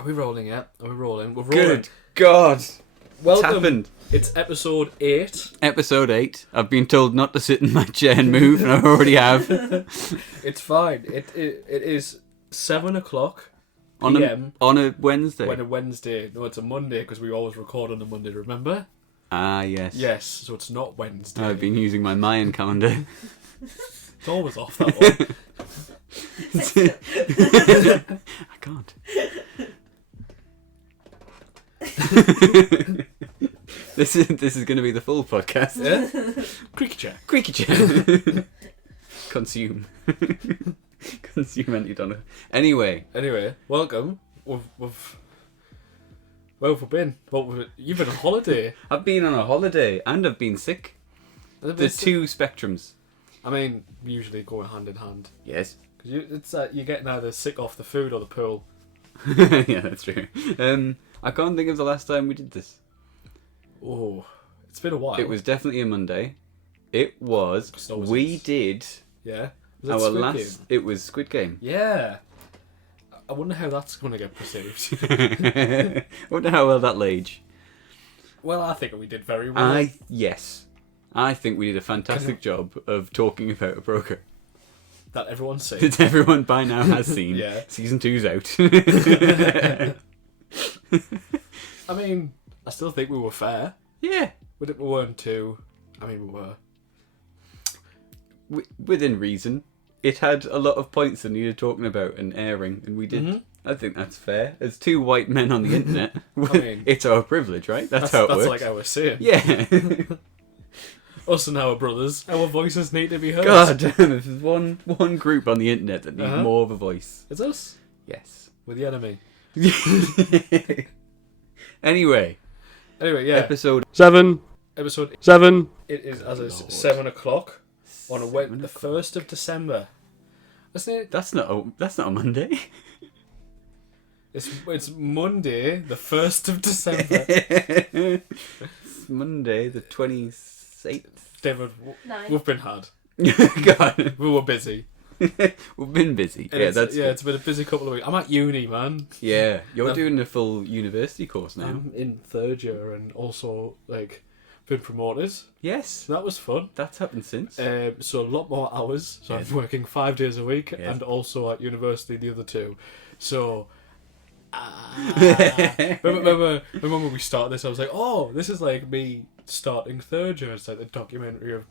Are we rolling yet? Are we rolling? We're rolling. Good God. Welcome. What's happened? It's episode 8. Episode 8. I've been told not to sit in my chair and move, and I already have. It's fine. It is 7 o'clock On p.m. on a Wednesday. When a Wednesday. No, it's a Monday because we always record on a Monday, remember? Ah, yes. Yes, so it's not Wednesday. I've been using my Mayan calendar. It's always off that one. I can't. This is going to be the full podcast. Yeah? Creaky chair. Creaky chair. Consume. Consume anti-donor. Anyway, welcome. Where have we been? You've been on holiday. I've been on a holiday and I've been sick. The two spectrums. I mean, we usually go hand in hand. Yes. Because you're getting either sick off the food or the pool. Yeah, that's true. I can't think of the last time we did this. Oh, it's been a while. It was definitely a Monday. It was. We did. Yeah. Was our Squid last. Game? It was Squid Game. Yeah. I wonder how that's going to get perceived. I wonder how well that'll age. Well, I think we did very well. Yes. I think we did a fantastic job of talking about a broker. That everyone's seen. That everyone by now has seen. Yeah. Season 2's out. I mean, I still think we were fair. Yeah. We weren't too... I mean, we were. Within reason. It had a lot of points that needed talking about and airing, and we did. Mm-hmm. I think that's fair. As two white men on the internet, I mean, it's our privilege, right? That's how it works. That's like I was saying. Yeah. Us and our brothers, our voices need to be heard. God damn, there's one group on the internet that need more of a voice. It's us? Yes. We're the enemy. Anyway, yeah. Episode 7. It is, as Lord. it's 7 o'clock on the 1st of December. Isn't it? That's not a Monday. It's Monday, the 1st of December. It's Monday, the 28th. David, 9. we've been hard. God. We were busy. We've been busy. And it's been a busy couple of weeks. I'm at uni, man. Yeah, you're doing a full university course now. I'm in 3rd year and also been promoted. Yes, So that was fun. that's happened since. So a lot more hours. So Yes. I'm working 5 days a week Yes. and also at university the other 2. So remember when we started this, I was like, oh, this is like me starting 3rd year. It's like the documentary of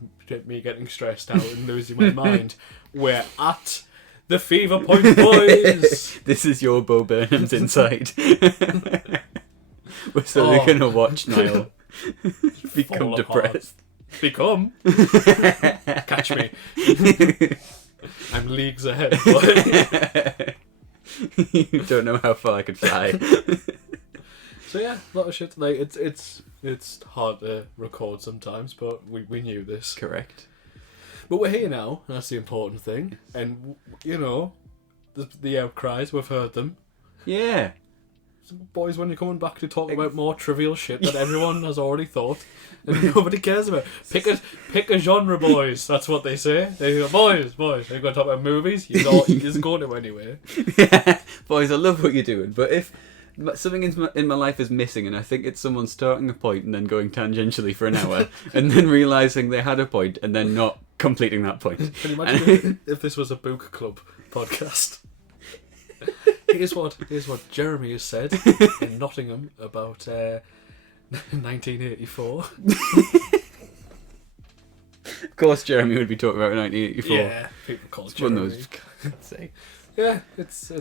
me getting stressed out and losing my mind. We're at the Fever Point Boys. This is your Bo Burnham's inside. We're slowly going to watch Niall become Fall depressed. Become? Catch me. I'm leagues ahead. Boy. You don't know how far I could fly. So yeah, a lot of shit. Like it's hard to record sometimes, but we knew this. Correct. But we're here now, and that's the important thing. And you know, the outcries, we've heard them. Yeah. So, boys, when you're coming back to talk about more trivial shit that everyone has already thought and nobody cares about, pick a genre, boys. That's what they say. They go, boys. They're going to talk about movies. You just go to anyway. Yeah. Boys, I love what you're doing, but if something in my life is missing and I think it's someone starting a point and then going tangentially for an hour and then realising they had a point and then not completing that point. Can you imagine if this was a book club podcast? Here's what Jeremy has said in Nottingham about 1984. Of course Jeremy would be talking about 1984. Yeah, people call it One Jeremy. of those, God's sake. Yeah, it's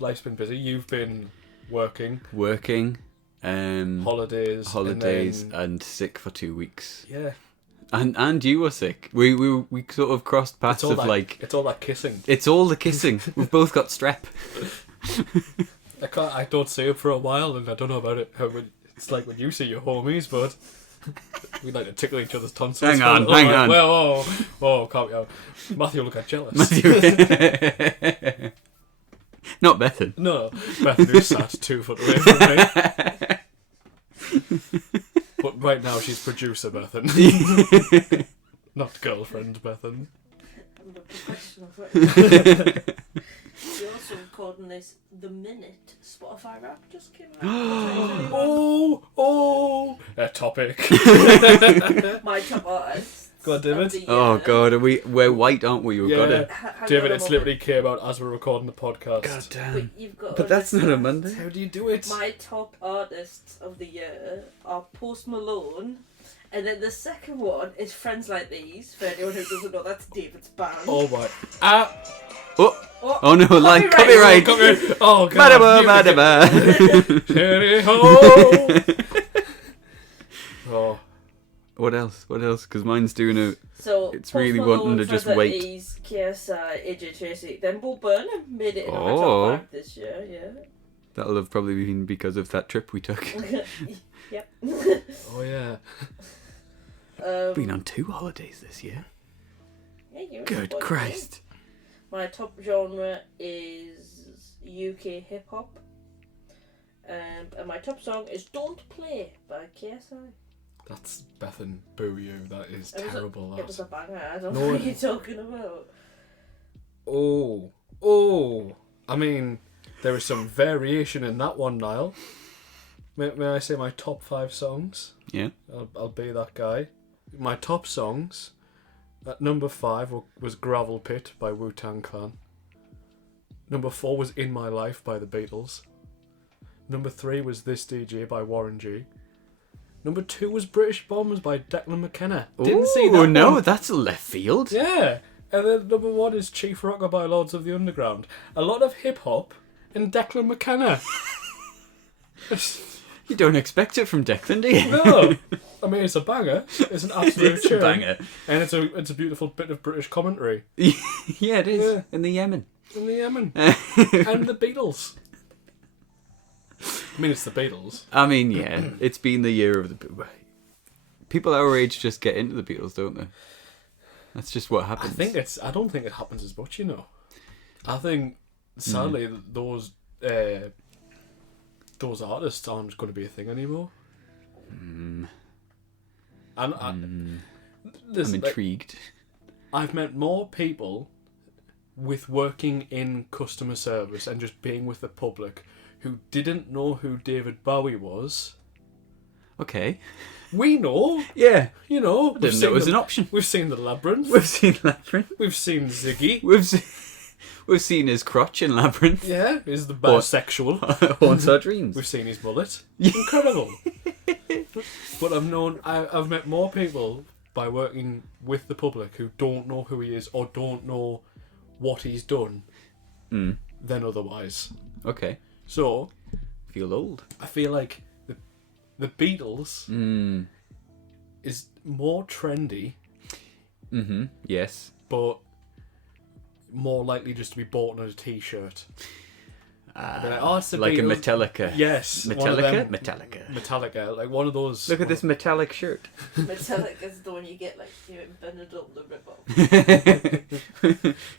life's been busy. You've been working, holidays, and sick for 2 weeks. yeah. And you were sick. We sort of crossed paths It's all of it's all that kissing. It's all the kissing. We've both got strep. I don't see it for a while, and I don't know about it. It's like when you see your homies, but we like to tickle each other's tonsils. Hang on. Well, can't we? Matthew will get jealous. Not Bethan. No, Bethany who sat 2 foot away from me. But right now she's producer Bethan. Not girlfriend Bethan. I'm a professional. You're also recording this the minute Spotify rap just came out. A topic. My top artist. Go on, David. Oh God, we're white, aren't we? We've got it. David, it's literally came out as we're recording the podcast. God damn. But that's not a Monday. How do you do it? My top artists of the year are Post Malone, and then the second one is Friends Like These. For anyone who doesn't know, that's David's band. Oh my. Oh no, like copyright. Oh God. Oh. What else? Because mine's doing a... So, It's Post really Malone, wanting to just Friends Like wait. These, KSI, AJ Tracy. Then Bo Burnham made it in my Oh. top 5 this year, yeah. That'll have probably been because of that trip we took. Yep. Oh yeah. Been on 2 holidays this year. Yeah, you're Good a Christ. My top genre is UK hip hop. And my top song is Don't Play by KSI. That's Bethan. Boo you. That is It was a- terrible. It was a banger. I don't No, know what you're talking about. Oh. I mean, there is some variation in that one, Niall. May I say my top 5 songs? Yeah. I'll be that guy. My top songs. At number 5 was Gravel Pit by Wu-Tang Clan. Number 4 was In My Life by the Beatles. Number 3 was This DJ by Warren G. Number 2 was British Bombs by Declan McKenna. Didn't see that Oh no, one. that's a left field. Yeah. And then number 1 is Chief Rocker by Lords of the Underground. A lot of hip-hop and Declan McKenna. You don't expect it from Declan, do you? No. I mean, it's a banger. It's an absolute It's a tune. banger. And it's a beautiful bit of British commentary. Yeah, it is. Yeah. In the Yemen. In the Yemen. And the Beatles. I mean, it's the Beatles. I mean, yeah, it's been the year of the... People our age just get into the Beatles, don't they? That's just what happens. I don't think it happens as much, you know. I think, sadly, those artists aren't going to be a thing anymore. And I'm listen, intrigued. I've met more people with working in customer service and just being with the public who didn't know who David Bowie was. Okay. We know. Yeah. You know. I didn't know it was an option. We've seen the Labyrinth. We've seen Labyrinth. We've seen Ziggy. We've seen his crotch in Labyrinth. Yeah, he's the bisexual. Haunts our dreams. We've seen his mullet. Incredible. But I've met more people by working with the public who don't know who he is or don't know what he's done than otherwise. Okay. So, Feel old. I feel like the Beatles is more trendy, Yes. but more likely just to be bought on a t-shirt. It's the Like Beatles. a Metallica. Yes. one of them. Metallica. Like one of those. Look at this metallic shirt. Metallic is the one you get, like, you in Benidorm, the rip-off.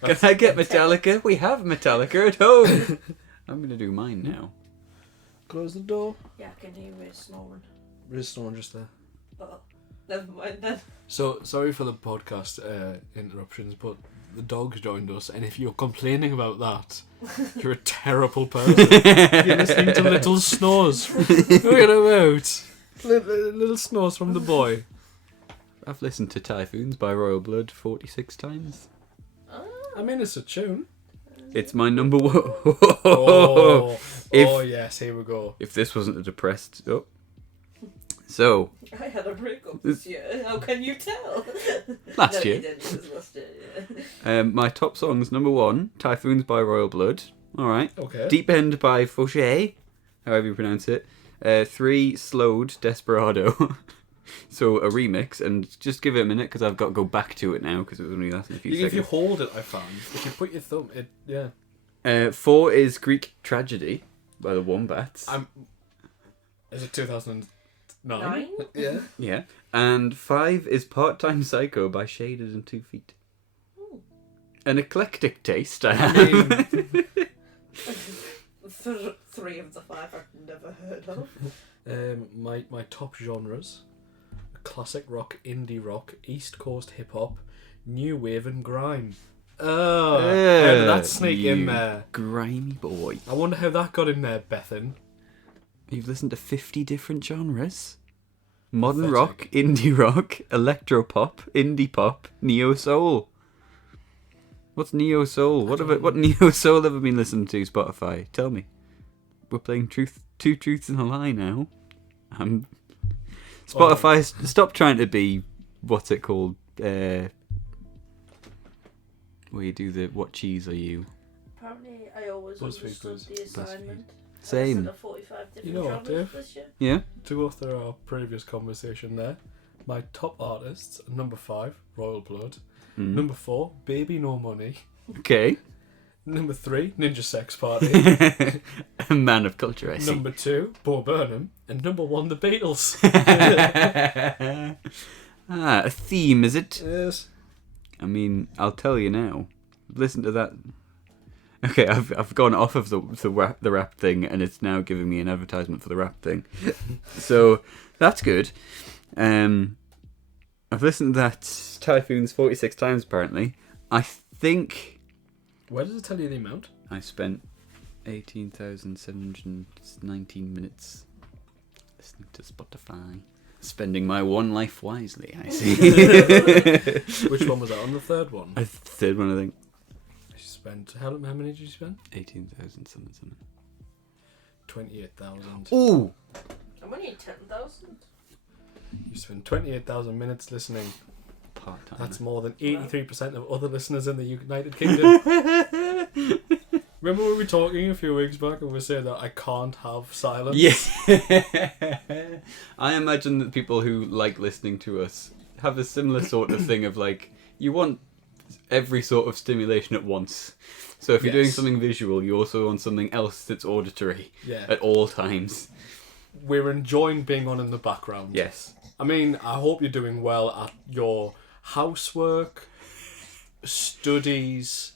Can I get Metallica? We have Metallica at home. I'm going to do mine now. Close the door. Yeah, I can hear Ray snoring. There's someone just there. Oh, never mind then. So, sorry for the podcast interruptions, but the dog's joined us, and if you're complaining about that, you're a terrible person. You're listening to little snores. Look at about. Little snores from the boy. I've listened to Typhoons by Royal Blood 46 times. I mean, it's a tune. It's my number one. Oh, yes, here we go. If this wasn't a depressed... Oh. So... I had a breakup this year. How can you tell? Last No, year. you didn't. It was last year, yeah. My top songs, number 1, Typhoons by Royal Blood. Alright. Okay. Deep End by Fauché, however you pronounce it. 3, Slowed, Desperado. So a remix, and just give it a minute because I've got to go back to it now because it was only lasting a few If seconds. you hold it, I found. If you put your thumb, yeah. 4 is Greek Tragedy by the Wombats. Is it 2009? 9? Yeah. Yeah. And 5 is Part-Time Psycho by Shaded and 2 Feet. Ooh. An eclectic taste, I I have. mean, 3 of the 5 I've never heard of. my top genres: classic rock, indie rock, East Coast hip hop, new wave, and grime. Oh, how did that sneak in you there? grimy boy. I wonder how that got in there, Bethan. You've listened to 50 different genres. Modern Pathetic. rock, indie rock, electro-pop, indie pop, neo-soul. What's neo-soul? What neo-soul have I been listening to, Spotify? Tell me. We're playing two truths and a lie now. Spotify, stop trying to be, what's it called? Where you do the, what cheese are you? Apparently, I always BuzzFeed understood quiz. the assignment. Same. I listened to 45 different You know what, genres Dave? this year. Yeah? To go through our previous conversation there, my top artists: number 5, Royal Blood; number 4, Baby No Money; Okay. number 3, Ninja Sex Party; A man of culture, I see. number 2, Bo Burnham; and number 1, The Beatles. A theme, is it? Yes. I mean, I'll tell you now. Listen to that. Okay, I've gone off of the rap thing, and it's now giving me an advertisement for the rap thing. So that's good. I've listened to that Typhoons 46 times apparently. I think Where does it tell you the amount? I spent 18,719 minutes listening to Spotify. Spending my one life wisely, I see. Which one was that? On the third one? A third one, I think. You spent how many did you spend? 18,000 something. 28,000. Ooh! I'm only at 10,000. You spent 28,000 minutes listening. Part-time. That's more than 83% of other listeners in the United Kingdom. Remember we were talking a few weeks back and we said that I can't have silence? Yes. I imagine that people who like listening to us have a similar sort of thing of like, you want every sort of stimulation at once. So if you're doing something visual, you also want something else that's auditory at all times. We're enjoying being on in the background. Yes. I mean, I hope you're doing well at your housework, studies,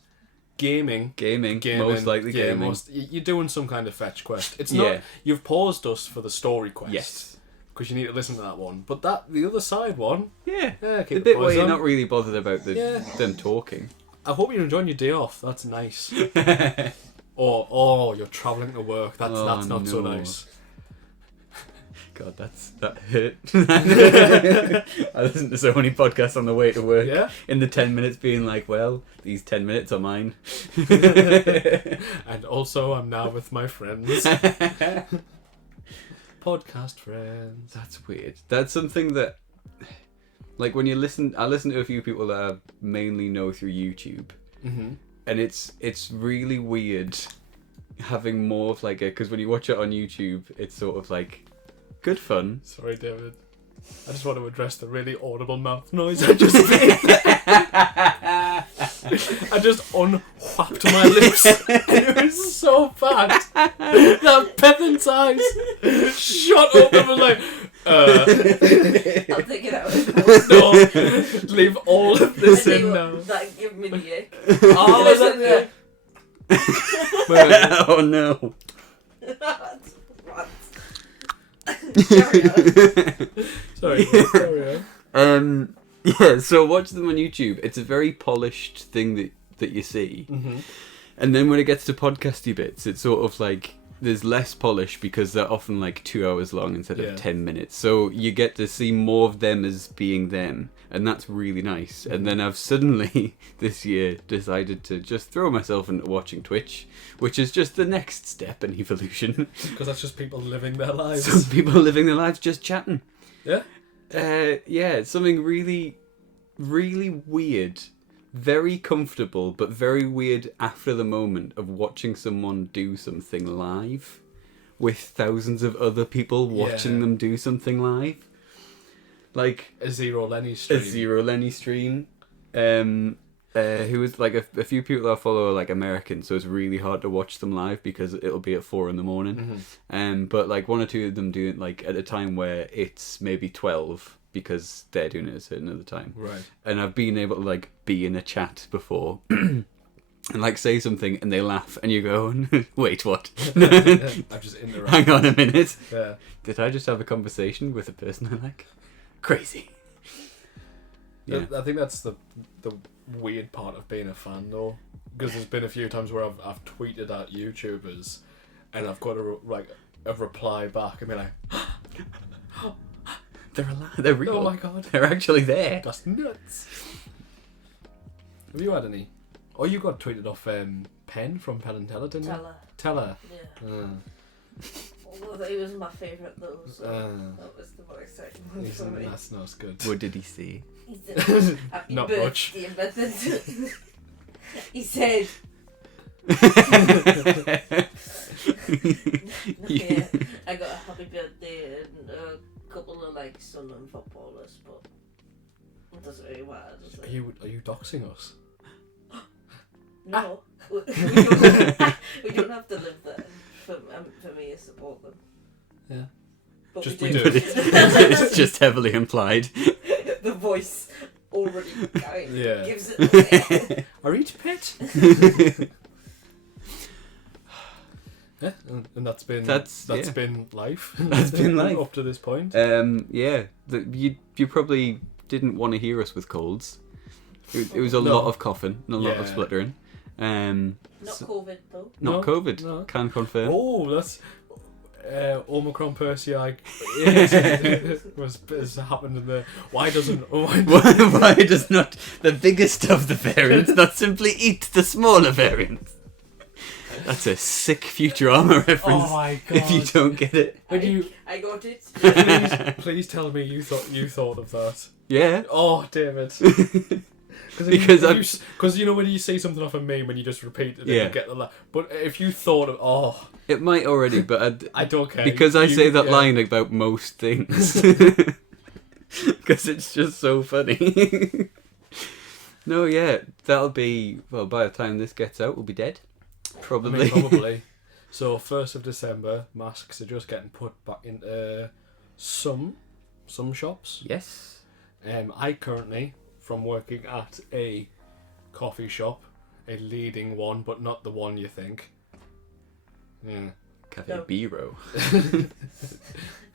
gaming, most likely gaming. You're doing some kind of fetch quest. It's not. You've paused us for the story quest. Yes. Because you need to listen to that one. But the other side one. Yeah. Keep The it bit where boys you're on. not really bothered about them talking. I hope you're enjoying your day off. That's nice. Or you're travelling to work. That's not so nice. God, that hurt. I listened to so many podcasts on the way to work. Yeah. In the 10 minutes being like, well, these 10 minutes are mine. And also, I'm now with my friends. Podcast friends. That's weird. That's something that, like, when you listen, I listen to a few people that I mainly know through YouTube, Mm-hmm. and it's really weird having more of like because when you watch it on YouTube, it's sort of like good fun. Sorry, David. I just want to address the really audible mouth noise I just made. I just unwhapped my lips. It was so bad. That Bethan's eyes shot up and was like, I'll take it out. no, leave all of this I tell you in what, now. that give me the ick. Oh, was that there? Oh no. Carry on. Sorry. Yeah, so watch them on YouTube. It's a very polished thing that you see. Mm-hmm. And then when it gets to podcasty bits, it's sort of like there's less polish because they're often like 2 hours long instead of 10 minutes. So you get to see more of them as being them. And that's really nice. And then I've suddenly this year decided to just throw myself into watching Twitch, which is just the next step in evolution. Because that's just people living their lives. Some people living their lives just chatting. Yeah? Yeah, it's something really, really weird. Very comfortable, but very weird after the moment of watching someone do something live with thousands of other people watching them do something live. Like a Zero Lenny stream. Who was like a few people that I follow are like American, so it's really hard to watch them live because it'll be at 4 a.m. But like one or two of them do it like at a time where it's maybe 12 because they're doing it at a certain other time. Right. And I've been able to like be in a chat before and like say something and they laugh and you go, wait, what? I've just interrupted. Hang on a minute. Yeah. Did I just have a conversation with a person I like? Crazy. Yeah. I think that's the weird part of being a fan though, because there's been a few times where I've tweeted at YouTubers, and I've got a reply back and be like, They're alive. They're real. oh my god, They're actually there. that's nuts. Have you had any? Oh, you got tweeted off Penn from Penn and Teller, didn't you? Teller. Yeah. Although he was my favourite though, so that was the more exciting one for me. That's not good. What did he say? He said, happy Not birthday, method. He said, yeah, I got a happy birthday and a couple of like Sunderland footballers, but it doesn't really matter, does it? Are you doxing us? No, we don't have to live there for me to support them. Yeah. But Just we we do. do. It's just heavily implied. The voice already kind Yeah. gives it away. Are each pit? Yeah, and that's been been life. That's been life up to this point. Yeah, you probably didn't want to hear us with colds. It was a lot of coughing and a lot of spluttering. Not COVID though. Not No, COVID. no. Can confirm. Oh, that's Omicron Persei has happened in the. Why does not the biggest of the variants not simply eat the smaller variants? That's a sick Futurama reference. Oh my god! If you don't get it, I got it. please tell me you thought of that. yeah. Oh, David. Because you know when you say something off a meme and you just repeat it, and you get the laugh. But if you thought of It might already, but I don't care because I say that line about most things. Because it's just so funny. No, yeah, that'll be by the time this gets out, we'll be dead. Probably. Probably. So 1st of December, masks are just getting put back into some shops. Yes. I currently, from working at a coffee shop, a leading one, but not the one you think. Yeah. Cafe No. Biro.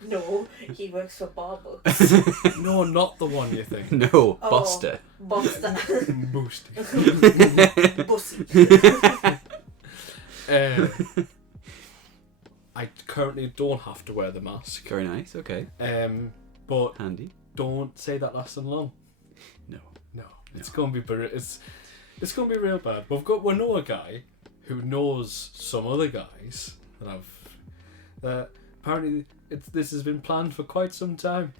No, he works for Barbucks. No, not the one you think. No, Oh. Buster. Buster. Boost. Bussy. I currently don't have to wear the mask. Very nice, okay. But Handy. don't say that lasting long. No. It's gonna be it's gonna be real bad. We know a guy who knows some other guys that apparently this has been planned for quite some time.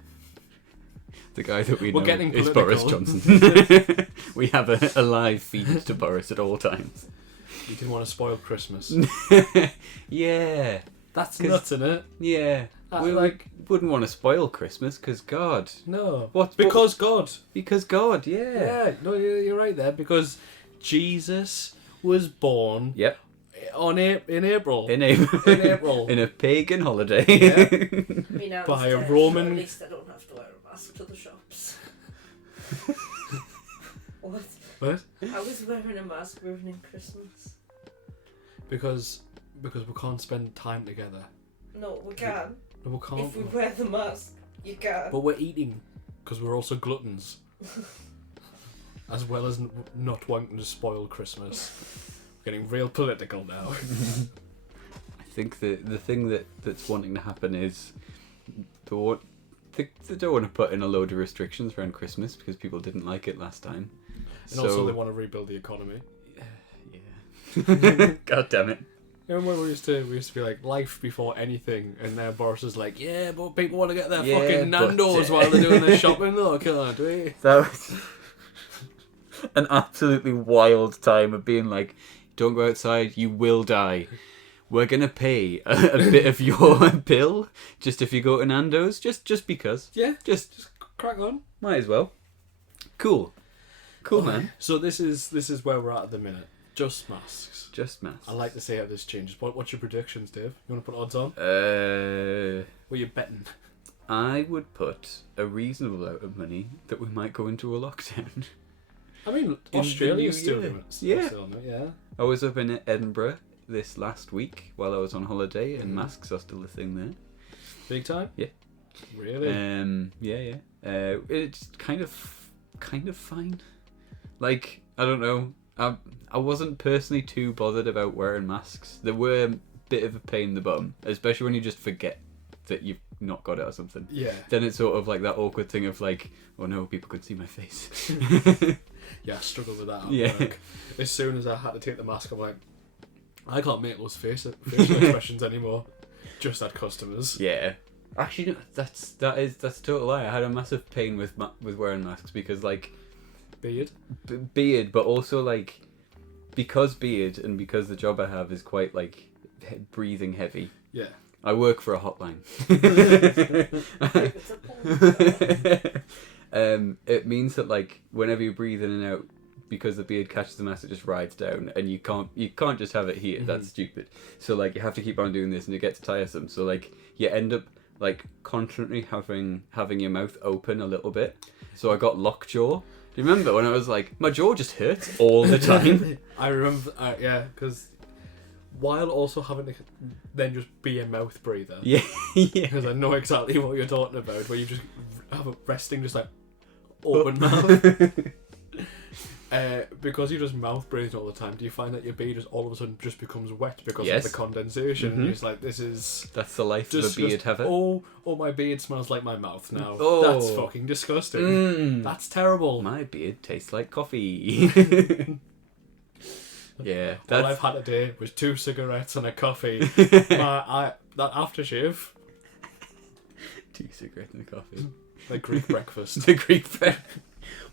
The guy that we We're know getting is political. Boris Johnson. We have a live feed to Boris at all times. You didn't want to spoil Christmas. Yeah. That's 'Cause- nuts, innit? Yeah. We wouldn't want to spoil Christmas because God. No. What? Because God. Because God, yeah. Yeah, no, you're right there. Because Jesus was born Yep. in April. In April. In a pagan holiday. Yeah. By a Roman- At least I don't have to wear a mask to the shops. What? What? I was wearing a mask ruining Christmas. Because we can't spend time together. No, we can. No, we can't. If we wear the mask, you can. But we're eating because we're also gluttons. As well as not wanting to spoil Christmas. Getting real political now. I think the thing that's wanting to happen is they don't want to put in a load of restrictions around Christmas because people didn't like it last time. And also they want to rebuild the economy. Yeah. God damn it. Remember when we used to be like life before anything, and now Boris is like, yeah, but people want to get their Yeah, fucking but- Nando's while they're doing their shopping though, can't we? That was an absolutely wild time of being like, don't go outside, you will die. We're going to pay a bit of your bill just if you go to Nando's, just because. Yeah, Just crack on. might as well. Cool, man. So this is where we're at the minute. Just masks. Just masks. I like to see how this changes. What's your predictions, Dave? You want to put odds on? What are you betting? I would put a reasonable amount of money that we might go into a lockdown. I mean, the Australia's new still year. doing it. Yeah. Still doing it, yeah. I was up in Edinburgh this last week while I was on holiday, and Mhm. masks are still a thing there. Big time? Yeah. Really? Yeah. It's kind of fine. Like, I don't know. I wasn't personally too bothered about wearing masks. They were a bit of a pain in the bum, especially when you just forget that you've not got it or something. Yeah. Then it's sort of like that awkward thing of like, oh no, people could see my face. Yeah, I struggled with that at Yeah. work. As soon as I had to take the mask, I'm like, I can't make those facial expressions anymore. Just at customers. Yeah. Actually, no, that's a total lie. I had a massive pain with wearing masks because like Beard. beard, but also like because beard and because the job I have is quite like breathing heavy. Yeah. I work for a hotline. It means that like whenever you breathe in and out, because the beard catches the mask, it just rides down, and you can't just have it here. That's stupid. So like you have to keep on doing this, and it gets tiresome. So like you end up like constantly having your mouth open a little bit. So I got lockjaw. Do you remember when I was like, my jaw just hurts all the time? I remember, yeah, because while also having to then just be a mouth breather. Yeah, yeah. Because I know exactly what you're talking about, where you just have a resting, just like open mouth. Because you just mouth breathe all the time, do you find that your beard just all of a sudden just becomes wet because Yes. of the condensation? And you're just like, this is That's the life of a beard haver. oh, my beard smells like my mouth now. Oh. That's fucking disgusting. That's terrible. My beard tastes like coffee. Yeah, All that's I've had today was 2 cigarettes and a coffee. That aftershave, 2 cigarettes and a coffee. like Greek breakfast. The Greek bread.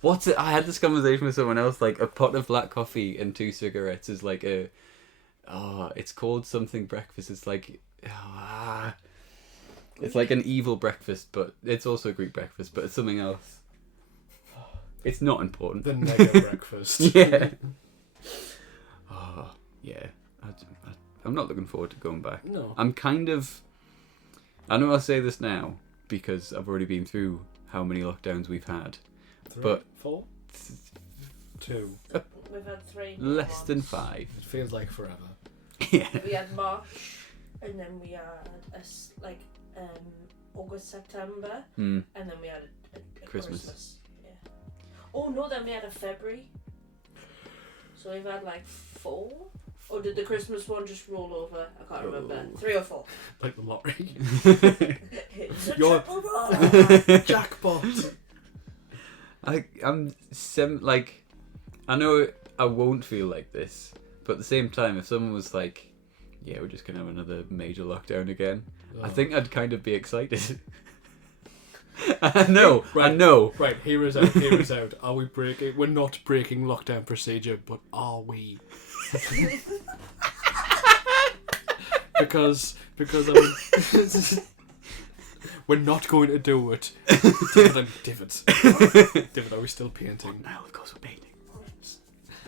What's it? I had this conversation with someone else. Like a pot of black coffee and 2 cigarettes is like a. Oh, it's called something breakfast. It's like. It's like an evil breakfast, but it's also a Greek breakfast, but it's something else. It's not important. The nega breakfast. Yeah. Oh, yeah. I'm not looking forward to going back. No. I'm kind of. I know I'll say this now because I've already been through how many lockdowns we've had. 3, But 4, 2. We've had 3. Less than 5. It feels like forever. Yeah. We had March, and then we had August, September, Hmm. and then we had a Christmas. Christmas. Yeah. Oh no, then we had a February. So we've had like 4. Or did the Christmas one just roll over? I can't remember. 3 or 4. Like the lottery. It's a You're- triple roll. Jackpot. I'm like, I know I won't feel like this, but at the same time, if someone was like, "Yeah, we're just gonna have another major lockdown again," I think I'd kind of be excited. I know. Right, here is out. Are we breaking? We're not breaking lockdown procedure, but are we? because I mean, we're not going to do it. Divot. Divot, are we still painting? Now, of course, we're painting.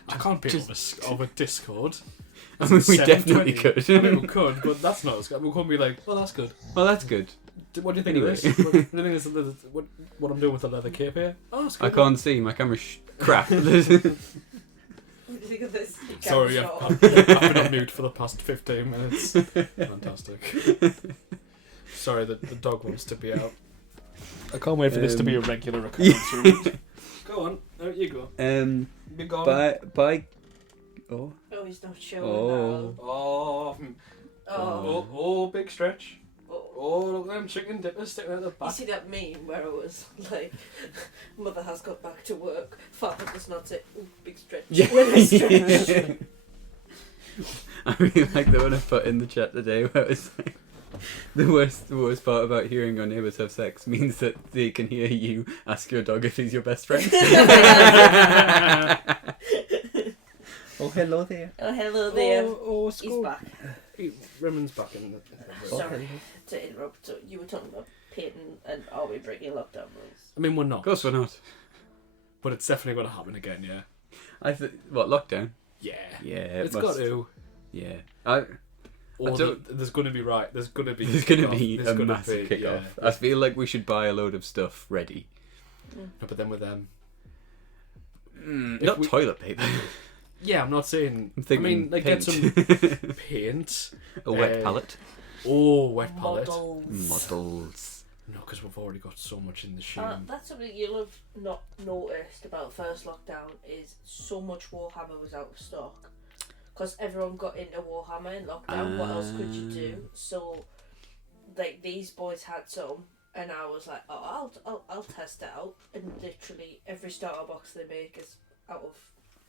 I can't paint over Discord. I mean, we 7:20. definitely could. I mean, we could, but that's not as good. We couldn't be like, well, that's good. Well, that's good. What do you think Anyway. of this? What do you think of this? What I'm doing with the leather cape here? Oh, that's good. I can't see. My camera's crap. What do you think of this? Sorry, Camera I've shot. been on mute for the past 15 minutes. Fantastic. Sorry, the dog wants to be out. I can't wait for this to be a regular occurrence. Go on, out you go. Be gone. Bye. Oh. Oh, he's not showing Oh. now. Oh, Oh. big stretch. Oh. Oh, look at them chicken dippers sticking out the You back. see that meme where it was like, mother has got back to work, father does not say, ooh, big stretch. Yeah. When I stretch. I really like the one I put in the chat today where it was like, the worst part about hearing your neighbours have sex means that they can hear you ask your dog if he's your best friend. Oh, hello there. Oh, hello there. Oh, He's back. Rimmond's back in the room. Sorry to interrupt. So you were talking about painting and are we breaking lockdown rules? I mean, we're not. Of course we're not. But it's definitely going to happen again, yeah. What, lockdown? Yeah. Yeah, It's got to. Yeah. There's going to be There's going to be. There's going to be There's a gonna massive be, kickoff. yeah. I feel like we should buy a load of stuff ready. No, but then with them. Not toilet paper. Yeah, I'm not saying. I'm thinking I mean, like paint. get some paint. A wet palette. Oh, wet palette. Models. Models. No, because we've already got so much in the shame. That's something you'll have not noticed about first lockdown is so much Warhammer was out of stock. Because everyone got into Warhammer in lockdown. What else could you do? So, like, these boys had some, and I was like, oh, I'll test it out. And literally every starter box they make is out of,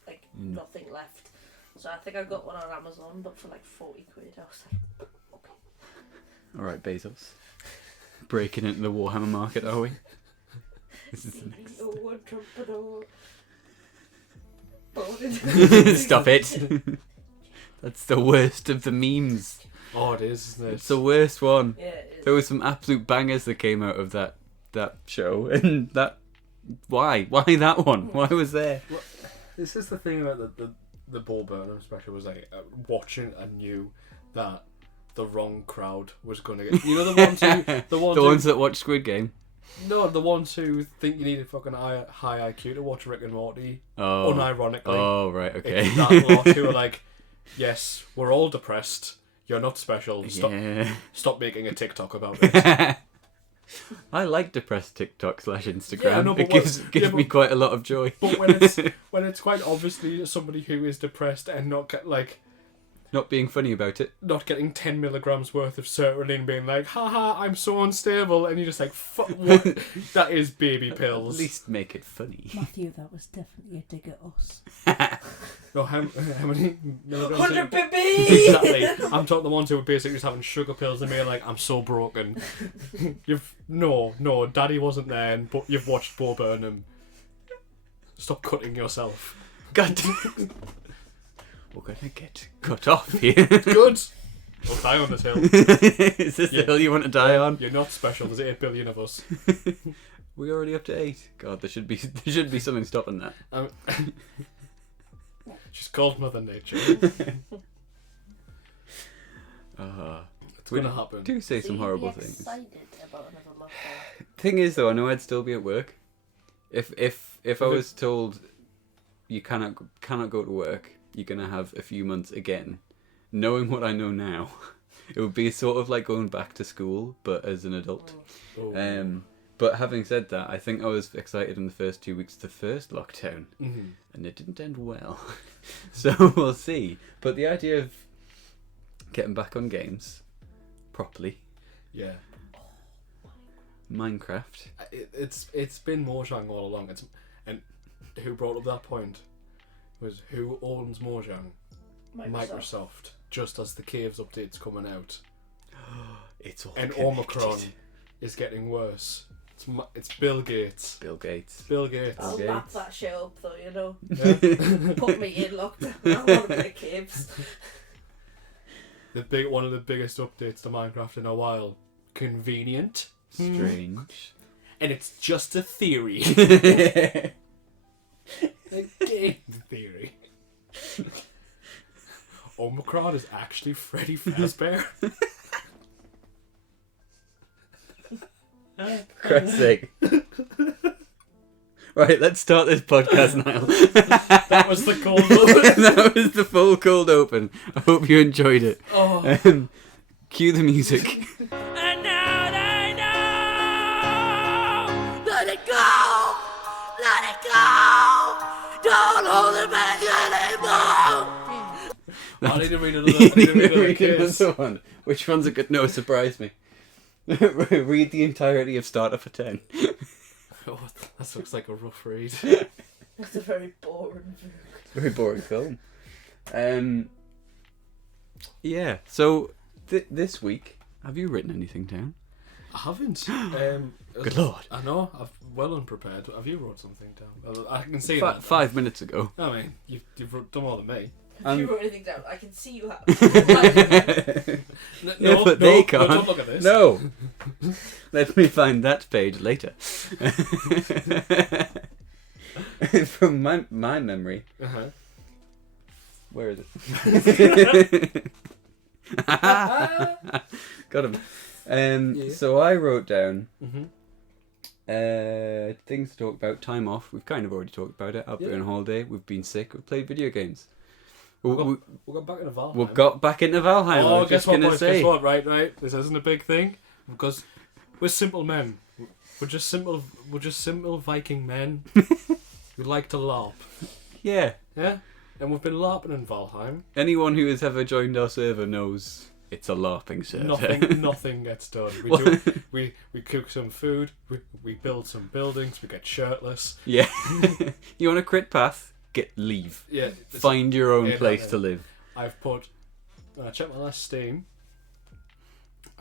like, nothing left. So I think I got one on Amazon, but for like 40 quid. I was like, okay. Alright, Bezos. Breaking into the Warhammer market, are we? This is the next. Stop it. That's the worst of the memes. Oh, it is, isn't it? It's the worst one. Yeah, it is. There were some absolute bangers that came out of that show, and that. Why that one? Why was there? Well, this is the thing about the Bo Burnham special was like watching. I knew that the wrong crowd was going to get. You know the ones that watch Squid Game. No, the ones who think you need a fucking high IQ to watch Rick and Morty. Oh. Unironically. Oh right, okay. It's that lot who are like, yes, we're all depressed. You're not special. Stop making a TikTok about it. I like depressed TikTok / Instagram. Yeah, I know, it gives me quite a lot of joy. But when it's quite obviously somebody who is depressed and not not being funny about it, not getting 10 milligrams worth of sertraline, being like, haha, I'm so unstable, and you're just like, fuck, what? That is baby pills. At least make it funny. Matthew, that was definitely a dig at us. No, how many milligrams? 100 baby! Exactly. I'm talking the ones who were basically just having sugar pills and being like, I'm so broken. No, Daddy wasn't there, but you've watched Bo Burnham. Stop cutting yourself. God. We're gonna get cut off here. Good. We'll die on this hill. Is this the hill you want to die on? You're not special. There's 8 billion of us. We're already up to 8. God, there should be something stopping that. She's called Mother Nature. It's gonna happen. Do say some horrible things. Excited about another lockdown. Thing is, though, I know I'd still be at work. If I was told you cannot go to work, you're gonna have a few months again. Knowing what I know now, it would be sort of like going back to school, but as an adult. Oh. But having said that, I think I was excited in the first 2 weeks of the first lockdown, Mm-hmm. and it didn't end well. So we'll see. But the idea of getting back on games properly, Yeah. Minecraft. It's been Mojang all along. And who brought up that point was who owns Mojang? Microsoft. Just as the Caves update's coming out, It's all and connected. Omicron is getting worse. It's Bill Gates. Bill Gates. Bill Gates. I'll Okay. map that shit up though, you know. Yeah. Put me in lockdown. I want to play caves. One of the biggest updates to Minecraft in a while. Convenient. Strange. And it's just a theory. A game theory. Omicron is actually Freddy Fazbear. Christ's sake. Right, let's start this podcast now. That was the cold open. That was the full cold open. I hope you enjoyed it. Oh. Cue the music. And now they know. Let it go. Let it go. Don't hold it back anymore. I need to read another case. Another one. Which one's a good? No, surprise me. Read the entirety of Starter for 10. Oh, that looks like a rough read. It's a very boring book. Very boring film. Yeah. So this week, have you written anything down? I haven't. Good lord. I know. I've well unprepared. Have you wrote something down? I can see 5 minutes ago. I mean, you've done more than me. If you wrote anything down, I can see you have. Yeah, but they can't. No, don't look at this. No. Let me find that page later. From my memory. Uh-huh. Where is it? Got him. Yeah. So I wrote down Mm-hmm. things to talk about. Time off. We've kind of already talked about it. I've been on holiday. We've been sick. We've played video games. We got back into Valheim. We got back into Valheim. I Oh, was guess just what, gonna boys? say. Guess what? Right. This isn't a big thing because We're simple men. We're just simple Viking men. We like to LARP. Yeah. Yeah? And we've been LARPing in Valheim. Anyone who has ever joined our server knows it's a LARPing server. Nothing gets done. We cook some food, we build some buildings, we get shirtless. Yeah. You want a crit path? Leave. Yeah. Find your own place to live. I've put, when I checked my last Steam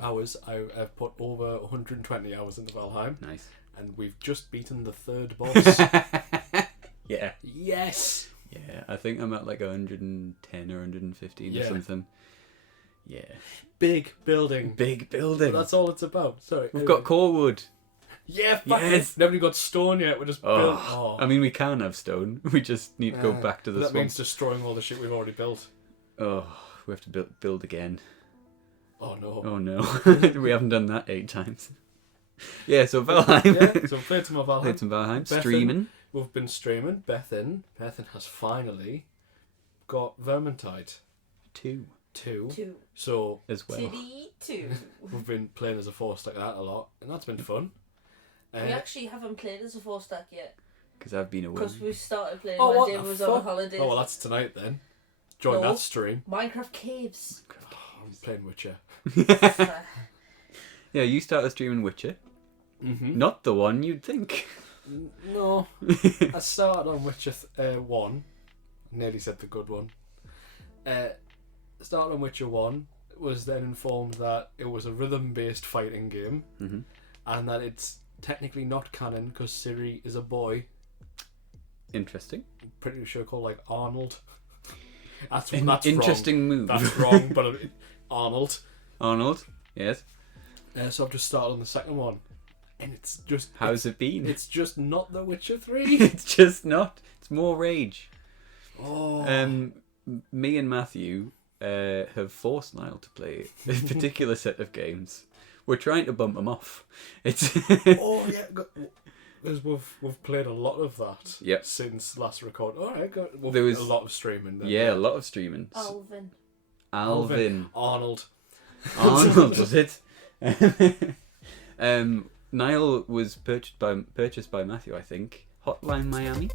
hours, I've put over 120 hours into Valheim. Nice. And we've just beaten the 3rd boss. Yeah. Yes! Yeah, I think I'm at like 110 or 115 or something. Yeah. Big building. Big building. But that's all it's about. Sorry. We've got core wood. Yeah, yes. Never got stone yet. We're just built. Oh. I mean, we can have stone. We just need to go back to the that swamp. means destroying all the shit we've already built. Oh, we have to build again. Oh no. Oh no. We haven't done that 8 times. Yeah, so Valheim. Yeah, so we played some of Valheim. Played some Valheim. Bethan, Streaming. We've been streaming. Bethan has finally got Vermintide 2 So as well. Titty 2. we've been playing as a 4-stack that a lot, and that's been fun. We actually haven't played as a 4-stack yet. Because I've been away. Because we started playing Oh, when what Dave the was fuck? on holidays. Oh well, that's tonight then. Join No. that stream. Minecraft Caves. Oh, I'm playing Witcher. Yeah, you started streaming Witcher. Mm-hmm. Not the one you'd think. No, I started on Witcher 1. Nearly said the good one. Started on Witcher 1. Was then informed that it was a rhythm-based fighting game, and that it's technically not canon because Ciri is a boy. Interesting. Pretty sure called like Arnold. That's interesting wrong. move. That's wrong, but Arnold. Arnold. Yes. So I've just started on the second one, and it's just How's it been? It's just not The Witcher 3. It's just not. It's more rage. Oh. Me and Matthew have forced Niall to play a particular set of games. We're trying to bump them off. It's Oh yeah, because we've played a lot of that. Yep. Since last record. All right, There was a lot of streaming. Then, a lot of streaming. Alvin. Arnold. Arnold was it? Niall was purchased by Matthew, I think. Hotline Miami.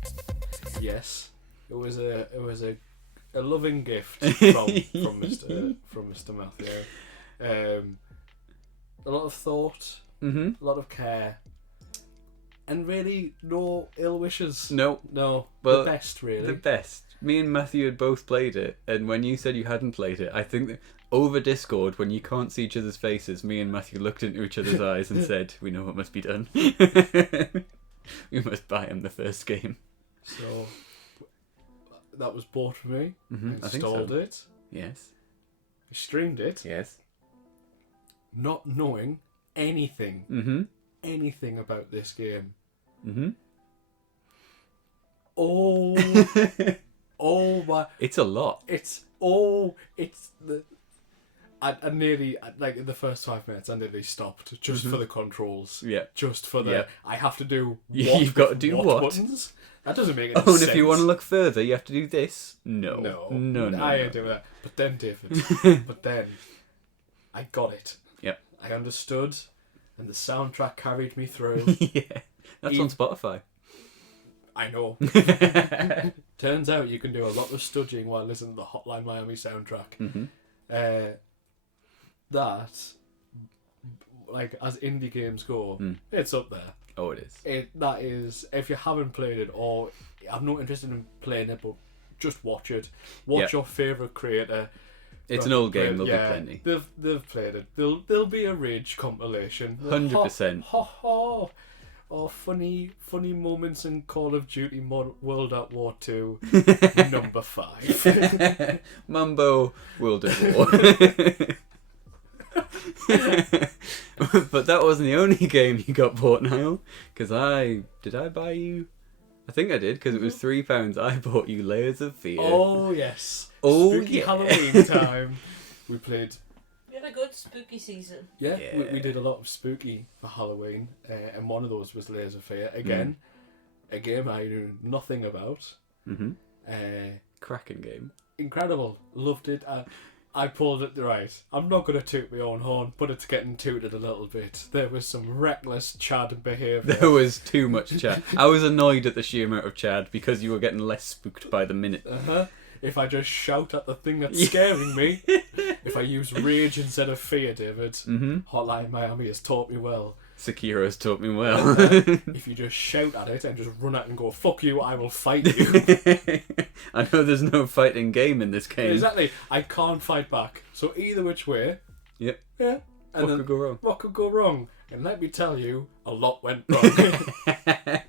Yes, it was a loving gift from Mr. Matthew. A lot of thought, a lot of care, and really no ill wishes. No, well, the best really. The best. Me and Matthew had both played it, and when you said you hadn't played it, I think that over Discord, when you can't see each other's faces, me and Matthew looked into each other's eyes and said, "We know what must be done. We must buy him the first game." So that was bought for me. I think so. Installed it. Yes. Streamed it. Yes. Not knowing anything about this game. Oh, oh my! It's a lot. I nearly, like in the first 5 minutes, I nearly stopped just for the controls. Yeah. Just for the, I have to do. You've got to do what buttons? That doesn't make any sense. Oh, and if you want to look further, you have to do this. No. I ain't doing that. But then, David, I got it. Yep. I understood, and the soundtrack carried me through. Yeah. That's on Spotify. I know. Turns out you can do a lot of studging while listening to the Hotline Miami soundtrack. That, like, as indie games go, it's up there. Oh, it is. That is, if you haven't played it or have no interest in playing it, but just watch it. Watch your favourite creator. It's an old game. There'll be plenty. They've played it. There'll be a Rage compilation. 100%. Or funny moments in Call of Duty World at War 2 number 5. Mambo World at War. But that wasn't the only game you got bought, Niall. Because did I buy you? I think I did, because it was £3. I bought you Layers of Fear. Oh yes. Oh Spooky yeah. Halloween time. We played. We had a good spooky season. Yeah. We did a lot of spooky for Halloween, and one of those was Layers of Fear. Again, a game I knew nothing about. Cracking game. Incredible. Loved it. I pulled it right. I'm not going to toot my own horn, but it's getting tooted a little bit. There was some reckless Chad behaviour. There was too much Chad. I was annoyed at the sheer amount of Chad because you were getting less spooked by the minute. If I just shout at the thing that's scaring me, if I use rage instead of fear, David, Hotline Miami has taught me well. Sekiro's taught me well. If you just shout at it and just run out and go, fuck you, I will fight you. I know there's no fighting game in this game. Exactly. I can't fight back. So either which way. Yep. Yeah. And What could go wrong? What could go wrong? And let me tell you, a lot went wrong.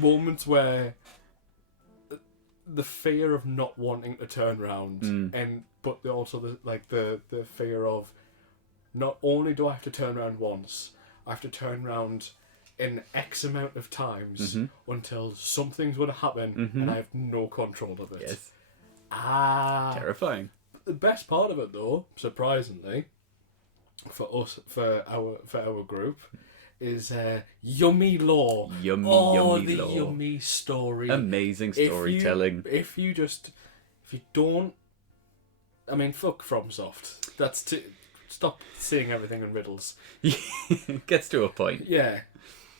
Moments where the fear of not wanting to turn round, but also the fear of not only do I have to turn around once, I have to turn around in X amount of times until something's going to happen and I have no control of it. Yes. Terrifying. Terrifying. The best part of it, though, surprisingly, for our group, is yummy lore. Yummy lore. Yummy story. Amazing storytelling. If you don't, I mean, fuck FromSoft. Stop seeing everything in riddles. Gets to a point. Yeah.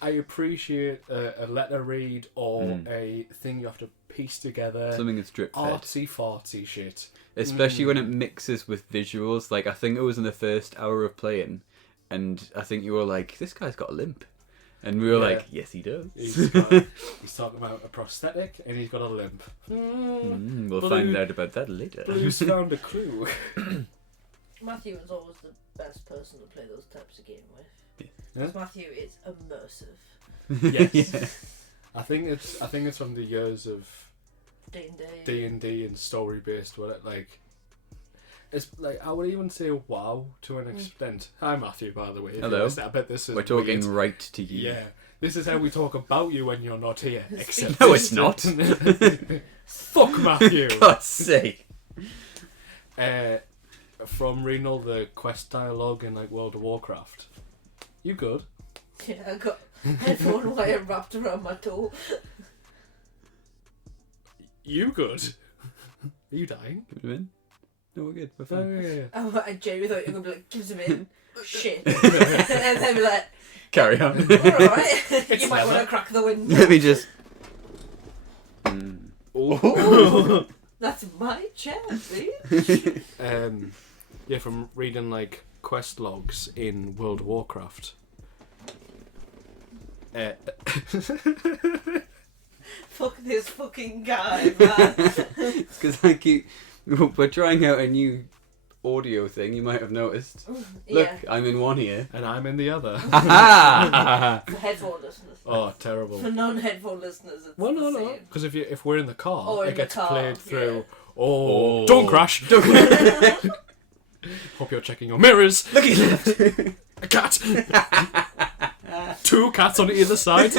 I appreciate a letter read or a thing you have to piece together. Something that's drip fed. Artsy-fartsy shit. Especially when it mixes with visuals. Like, I think it was in the first hour of playing, and I think you were like, this guy's got a limp. And we were like, yes, he does. He's talking about a prosthetic, and he's got a limp. We'll find out about that later. Blue's found a clue. Matthew is always the best person to play those types of game with. Yeah. Because Matthew is immersive. Yes. Yeah. I think it's from the years of D&D and story based where it's like I would even say WoW to an extent. Hi Matthew, by the way. Hello. I bet this is We're talking weird. right to you. Yeah. This is how we talk about you when you're not here. Except No, it's not. Fuck Matthew. God's sake. From reading all the quest dialogue in like World of Warcraft. You good? Yeah, I got headphone wire wrapped around my toe. You good? Are you dying? Give him in. No, we're good. We're Oh, fine. yeah. I genuinely thought you were going to be like, gives him in. Shit. And then be like, Carry on. alright. You might never. want to crack the window. Let me just. Oh. That's my chair, see? Yeah, from reading like quest logs in World of Warcraft. Fuck this fucking guy, man. It's because we're trying out a new audio thing. You might have noticed. Look, Yeah. I'm in one ear. And I'm in the other. For headphone listeners. Oh, terrible. For non-headphone listeners, it's Well, no, the no. same. Because if we're in the car, Oh, in it the gets car, played through. yeah. Oh, don't crash! Hope you're checking your mirrors. Look at left. A cat. 2 cats on either side.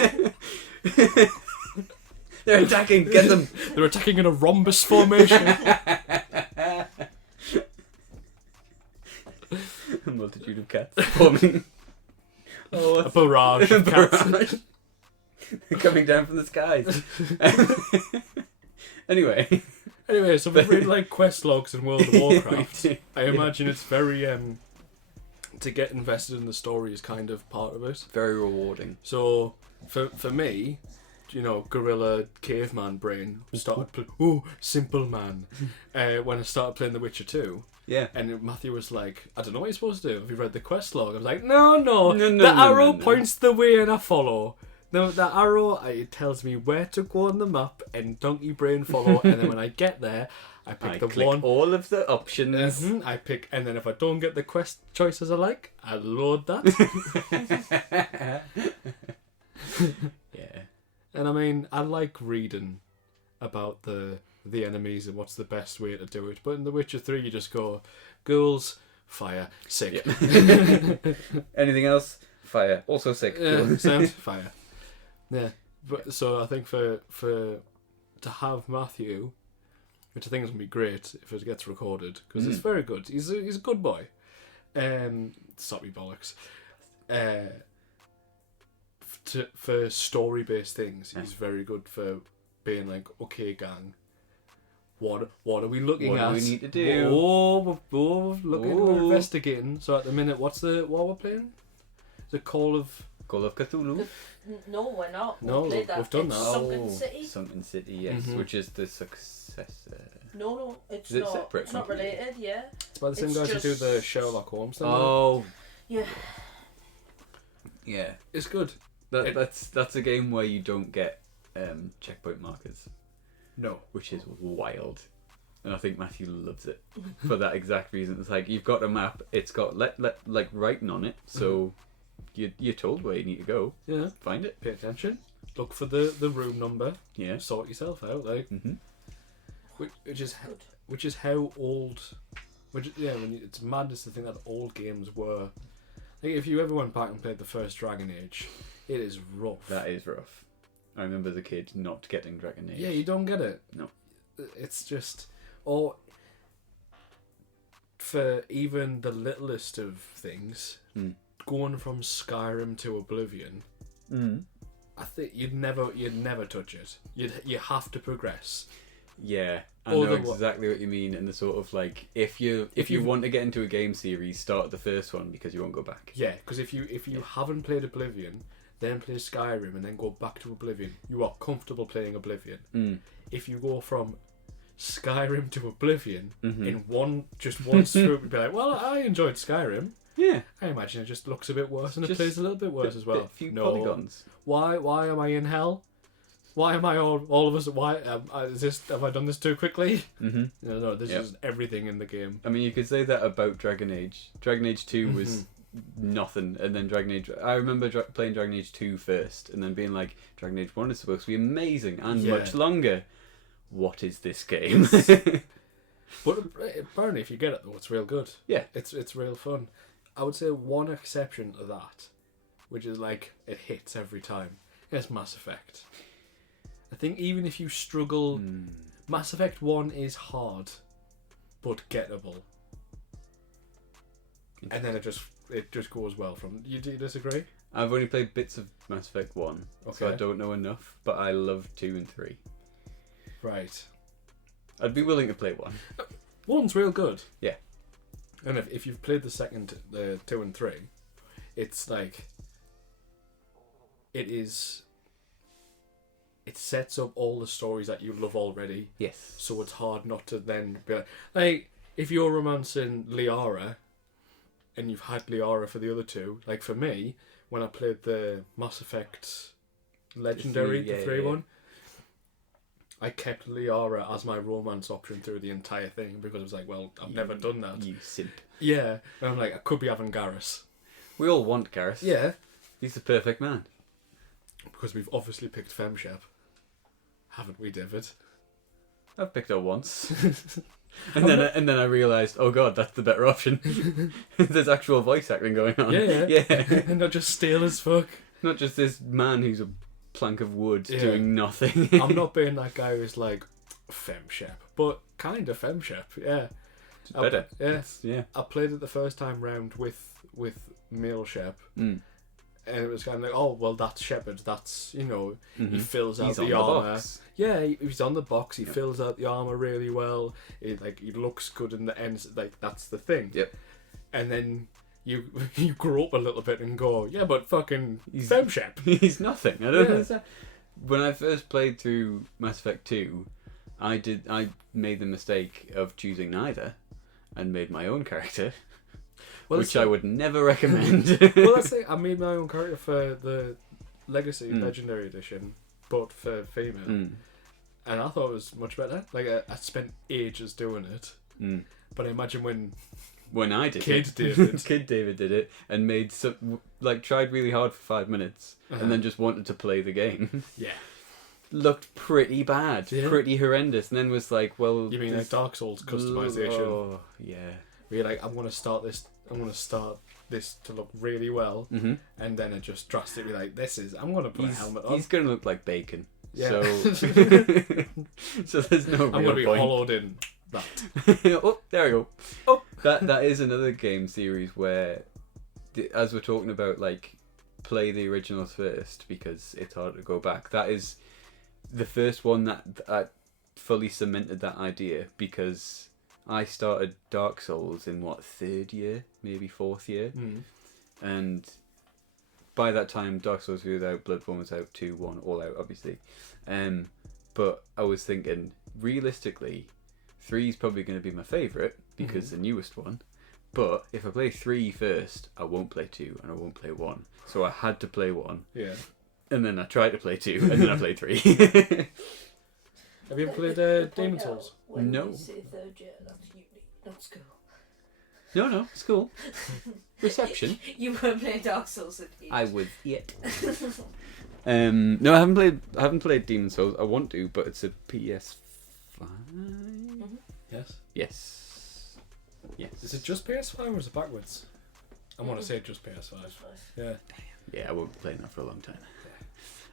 They're attacking. Get them. They're attacking in a rhombus formation. A multitude of cats forming. Oh, A barrage of cats. They're coming down from the skies. Anyway, So we read like quest logs in World of Warcraft. I imagine it's very to get invested in the story is kind of part of it. very rewarding. So for me, you know, gorilla caveman brain started playing. Simple man. When I started playing The Witcher 2. Yeah. And Matthew was like, I don't know what you're supposed to do. Have you read the quest log? I was like, no. No, The arrow no. points the way and I follow. The arrow, it tells me where to go on the map and donkey brain follow. And then when I get there, I pick I the click one. all of the options. I pick, and then if I don't get the quest choices I like, I load that. Yeah. And I mean, I like reading about the enemies and what's the best way to do it. But in The Witcher 3, you just go, ghouls, fire, sick. Anything else? Fire. Also sick. Sound, fire. Yeah. But so I think for to have Matthew, which I think is gonna be great if it gets recorded because it's very good. He's a good boy. Stop me bollocks. For story based things, he's very good for being like, okay, gang, What are we looking What at? do we need to do? We're looking, we're investigating. So at the minute, what we're playing? The Call of Cthulhu. No, we're not. No, We played that. we've done It's that. Sunken City. Sunken City, yes, Mhm. which is the successor. No, it's Is it not. separate It's not from- related. Yeah. It's by the same It's guys who do just- the Sherlock Holmes thing. Oh, Yeah. yeah. It's good. It- That's a game where you don't get checkpoint markers, No. which is wild. And I think Matthew loves it for that exact reason. It's like you've got a map, it's got like writing on it, so you're told where you need to go. Yeah. Find it. Pay attention. Look for the room number. Yeah. Sort yourself out. Like, Mm-hmm. which is how old. It's madness to think that old games were. Like, if you ever went back and played the first Dragon Age, it is rough. That is rough. I remember as a kid not getting Dragon Age. Yeah, you don't get it. No. It's just, or for even the littlest of things, Mm. going from Skyrim to Oblivion, Mm. I think you'd never touch it. You have to progress. Yeah, I Or know the exactly what you mean. And the sort of like, if you you- want to get into a game series, start the first one because you won't go back. Yeah, because if you haven't played Oblivion, then play Skyrim and then go back to Oblivion, you are comfortable playing Oblivion. Mm. If you go from Skyrim to Oblivion Mhm. in one swoop, you'd be like, well, I enjoyed Skyrim. Yeah, I imagine it just looks a bit worse and it Just plays a little bit worse as well. A few No. polygons. Why am I in hell? Why am I all of us? Why have I done this too quickly? Mm-hmm. No, this Yep. is everything in the game. I mean, you could say that about Dragon Age. Dragon Age 2 was Mm-hmm. nothing, and then Dragon Age. I remember playing Dragon Age 2 first, and then being like, Dragon Age 1 is supposed to be amazing and Yeah. much longer. What is this game? But apparently, if you get it though, it's real good. Yeah. It's real fun. I would say one exception to that, which is like it hits every time, is Mass Effect. I think even if you struggle, Mm. Mass Effect 1 is hard, but gettable. And then it just goes well from. Do you disagree? I've only played bits of Mass Effect 1, so I Okay. don't know enough, but I love 2 and 3. Right. I'd be willing to play 1. One's real good. Yeah. And if you've played the 2 and 3, it's like it sets up all the stories that you love already, Yes. so it's hard not to then be like if you're romancing Liara and you've had Liara for the other two, like for me, when I played the Mass Effect Legendary, the 3 yeah. one, I kept Liara as my romance option through the entire thing because I was like, well, I've never done that. You simp. Yeah, and I'm like, I could be having Garrus. We all want Gareth. Yeah, He's the perfect man. because we've obviously picked Femshep, haven't we, David? I've picked her once. and then I realised, oh god, that's the better option. There's actual voice acting going on. Yeah. Yeah. And not just stale as fuck. Not just this man who's a plank of wood Yeah. doing nothing. I'm not being that guy who's like Femshep, but kind of Femshep. Yeah, It's better. Yeah, Yeah. I played it the first time round with male Shep, Mm. and it was kind of like, oh well, that's Shepard. That's he Mhm. fills out He's the on the armor. box. Yeah, he's on the box. He Yep. fills out the armor really well. He looks good in the end. Like that's the thing. Yep. And then you grow up a little bit and go, yeah, but fucking He's- Femshep. He's nothing. I don't Yeah. understand. When I first played through Mass Effect 2, I made the mistake of choosing neither and made my own character, Well, which I would never recommend. Well, that's the thing. I made my own character for the Legacy Mm. Legendary Edition, but for female, Mm. and I thought it was much better. Like I spent ages doing it, Mm. but I imagine When I did Kid it, David. Kid David did it and made tried really hard for 5 minutes Uh-huh. and then just wanted to play the game. yeah, Looked pretty bad, Yeah. pretty horrendous, and then was like, well, you mean like this- Dark Souls customization? Oh, yeah. Where you're like, I'm gonna start this to look really well, Mm-hmm. and then it just drastically I'm gonna put a helmet on. He's gonna look like bacon. Yeah. So, so there's no real I'm gonna be point. hollowed in that. Oh, there we go. Oh. That is another game series where, as we're talking about, like, play the originals first because it's hard to go back. That is the first one that fully cemented that idea because I started Dark Souls in third year, maybe fourth year, and by that time Dark Souls was out, Bloodborne was out, 2, 1, all out, obviously. But I was thinking, realistically, 3 is probably going to be my favourite because the newest one. But if I play 3 first, I won't play 2 and I won't play 1. So I had to play 1. Yeah. And then I tried to play 2 and then I played 3. Have you ever played Demon Souls? When No. you say third year, that's uni, not school. No, it's cool. Reception. You weren't playing Dark Souls at uni. I was yet. No, I haven't played Demon Souls. I want to, but it's a PS5. Yes. Yes. Is it just PS5 or is it backwards? I want to say just PS5. Yeah. Yeah, I won't be playing that for a long time.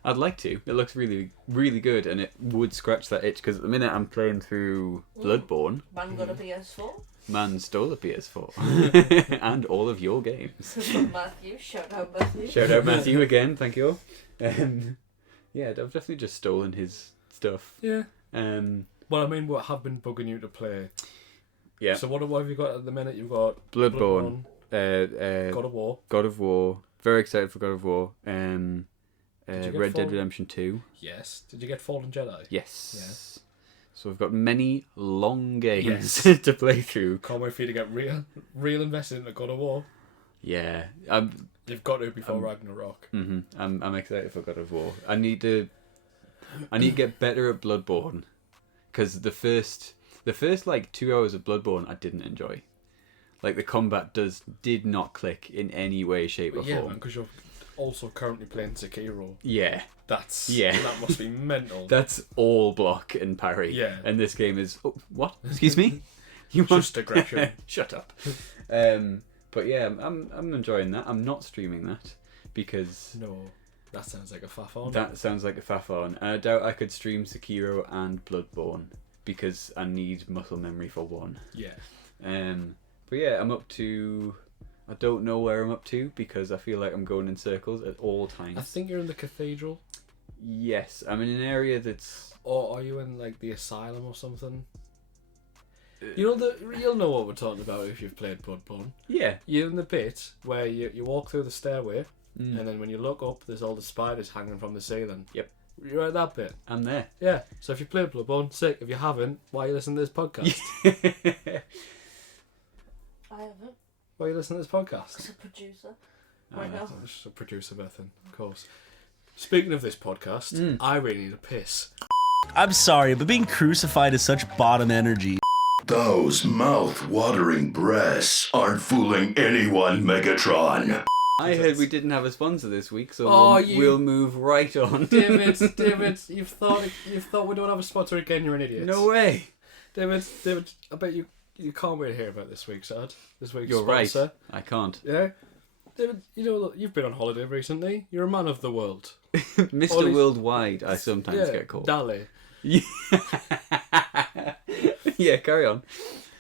I'd like to. It looks really, really good, and it would scratch that itch because at the minute I'm playing through Bloodborne. Man got a PS4. Man stole a PS4 and all of your games. Matthew, shout out Matthew. Shout out Matthew again, thank you. Yeah, I've definitely just stolen his stuff. Yeah. Well, I mean, what have been bugging you to play? Yeah. So what have you got at the minute? You've got Bloodborne. God of War. Very excited for God of War. Did you get Red Dead Fallen? Redemption 2. Yes. Did you get Fallen Jedi? Yes. Yes. So we've got many long games Yes. to play through. Can't wait for you to get real invested into God of War. Yeah. You've got to before Ragnarok. I'm excited for God of War. I need to get better at Bloodborne because the first like 2 hours of Bloodborne I didn't enjoy. Like the combat did not click in any way, shape, or Yeah, form. because you're also currently playing Sekiro. Yeah. That must be mental. That's all block and parry. Yeah. And this game is what? Excuse me? You want Just aggression. Shut up. But yeah, I'm enjoying that. I'm not streaming that because No, that sounds like a faff on. that sounds like a faff on. And I doubt I could stream Sekiro and Bloodborne because I need muscle memory for one. Yeah. But yeah, I'm up to. I don't know where I'm up to because I feel like I'm going in circles at all times. I think you're in the cathedral. Yes, I'm in an area that's. Or are you in like the asylum or something? You'll know what we're talking about if you've played Bloodborne. Yeah. You're in the bit where you walk through the stairway, Mm. and then when you look up, there's all the spiders hanging from the ceiling. Yep. You're at that bit. I'm there. Yeah. So if you played Bloodborne, sick. If you haven't, why are you listening to this podcast? I haven't. Why are you listening to this podcast? As a producer. Oh, Right now. It's just a producer method, of course. Speaking of this podcast, I really need a piss. I'm sorry, but being crucified is such bottom energy. Those mouth-watering breasts aren't fooling anyone, Megatron. I heard we didn't have a sponsor this week, so Oh, we'll move right on. David, you've thought we don't have a sponsor again. You're an idiot. No way. David, I bet you can't wait to hear about this week's ad. This week's You're sponsor. right. I can't. Yeah, David, you've been on holiday recently. You're a man of the world. Mr. All these- Worldwide, I sometimes get called. Dali. Yeah, carry on.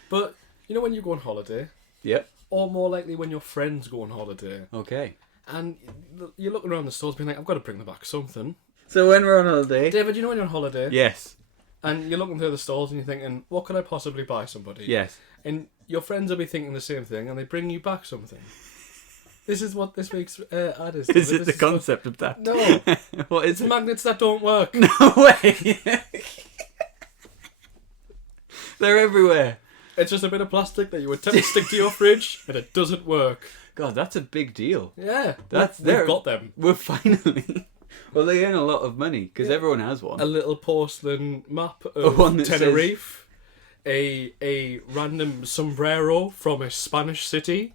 But you know when you go on holiday, Yep. or more likely when your friends go on holiday, Okay. and you're looking around the stores, being like, "I've got to bring them back something." So when we're on holiday. David, you know when you're on holiday, Yes. and you're looking through the stores and you're thinking, "What can I possibly buy somebody?" Yes. And your friends will be thinking the same thing, and they bring you back something. This is what this week's ad is. Is David. it This the concept of that? No. What is It's it? magnets that don't work. No way. They're everywhere. It's just a bit of plastic that you would stick to your fridge, and it doesn't work. God, that's a big deal. Yeah, They're- we've got them. We're finally. Well, they earn a lot of money because everyone has one. A little porcelain map A of one that Tenerife. A random sombrero from a Spanish city.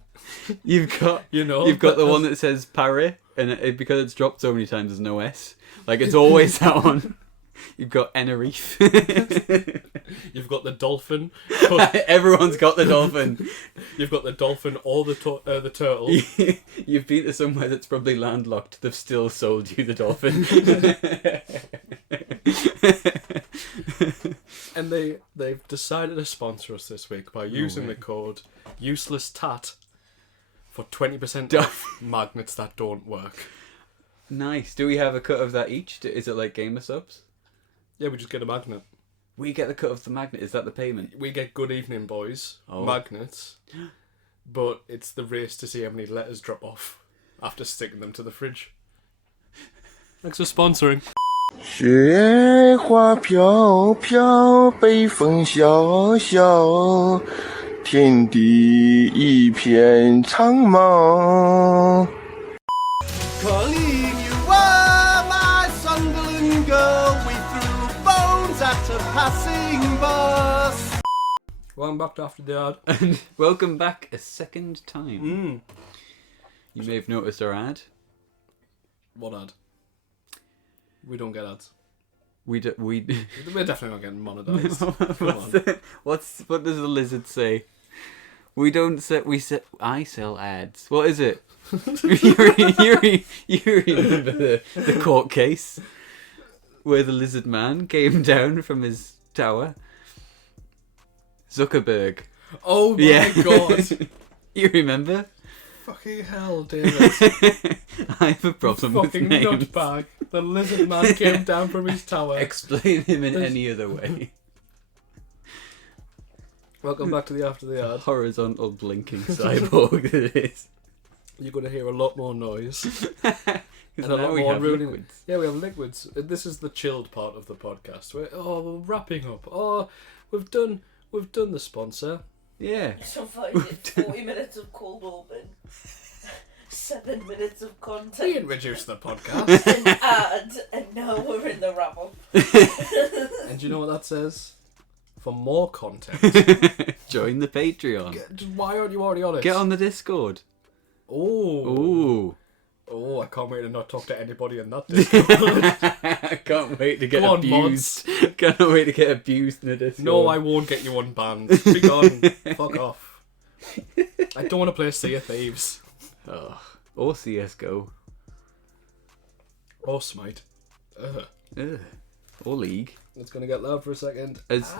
You've got You've got the one that says Paris, and because it's dropped so many times, there's no S. Like it's always that one. You've got Tenerife. You've got the dolphin. Everyone's got the dolphin. You've got the dolphin or the turtle. You've been to somewhere that's probably landlocked. They've still sold you the dolphin. And they've decided to sponsor us this week by using the code UselessTat for 20% off magnets that don't work. Nice. Do we have a cut of that each? Is it like gamer subs? Yeah, we just get a magnet. We get the cut of the magnet. Is that the payment? We get Goodevening Boys Oh. magnets, but it's the race to see how many letters drop off after sticking them to the fridge. Thanks for sponsoring. 雪花飘飘，北风萧萧，天地一片苍茫。 Colleen, you were my Sunderland girl. We threw bones at a passing bus. Welcome back to After the Ad. And welcome back a second time. You may have noticed our ad. What ad? We don't get ads. We We're definitely not getting monetized. Come on. What does the lizard say? We don't say. I sell ads. What is it? you remember the court case where the lizard man came down from his tower? Zuckerberg. Oh my god. You remember? Fucking hell, David. I have a problem with Fucking names. nutbag. The lizard man came down from his tower. Explain him in any other way. Welcome back to the After the The Ad. horizontal blinking cyborg that it is. You're going to hear a lot more noise. Because And a now lot we more have ruining- liquids. Yeah, we have liquids. This is the chilled part of the podcast. We're wrapping up. Oh, we've done the sponsor. Yeah. So far, it's 40 minutes of cold open, 7 minutes of We content, introduced the podcast. an ad, and now we're in the wrap up. And do you know what that says? For more content. Join the Patreon. Why aren't you already on it? Get on the Discord. Oh. Ooh. Oh, I can't wait to not talk to anybody in that Discord. I can't wait to get Go on, abused. Can't wait to get abused in the Discord. No, I won't get you unbanned. Be gone. Fuck off. I don't want to play Sea of Thieves. Ugh. Or CSGO. Or Smite. Ugh. Ugh. Or League. It's going to get loud for a second. As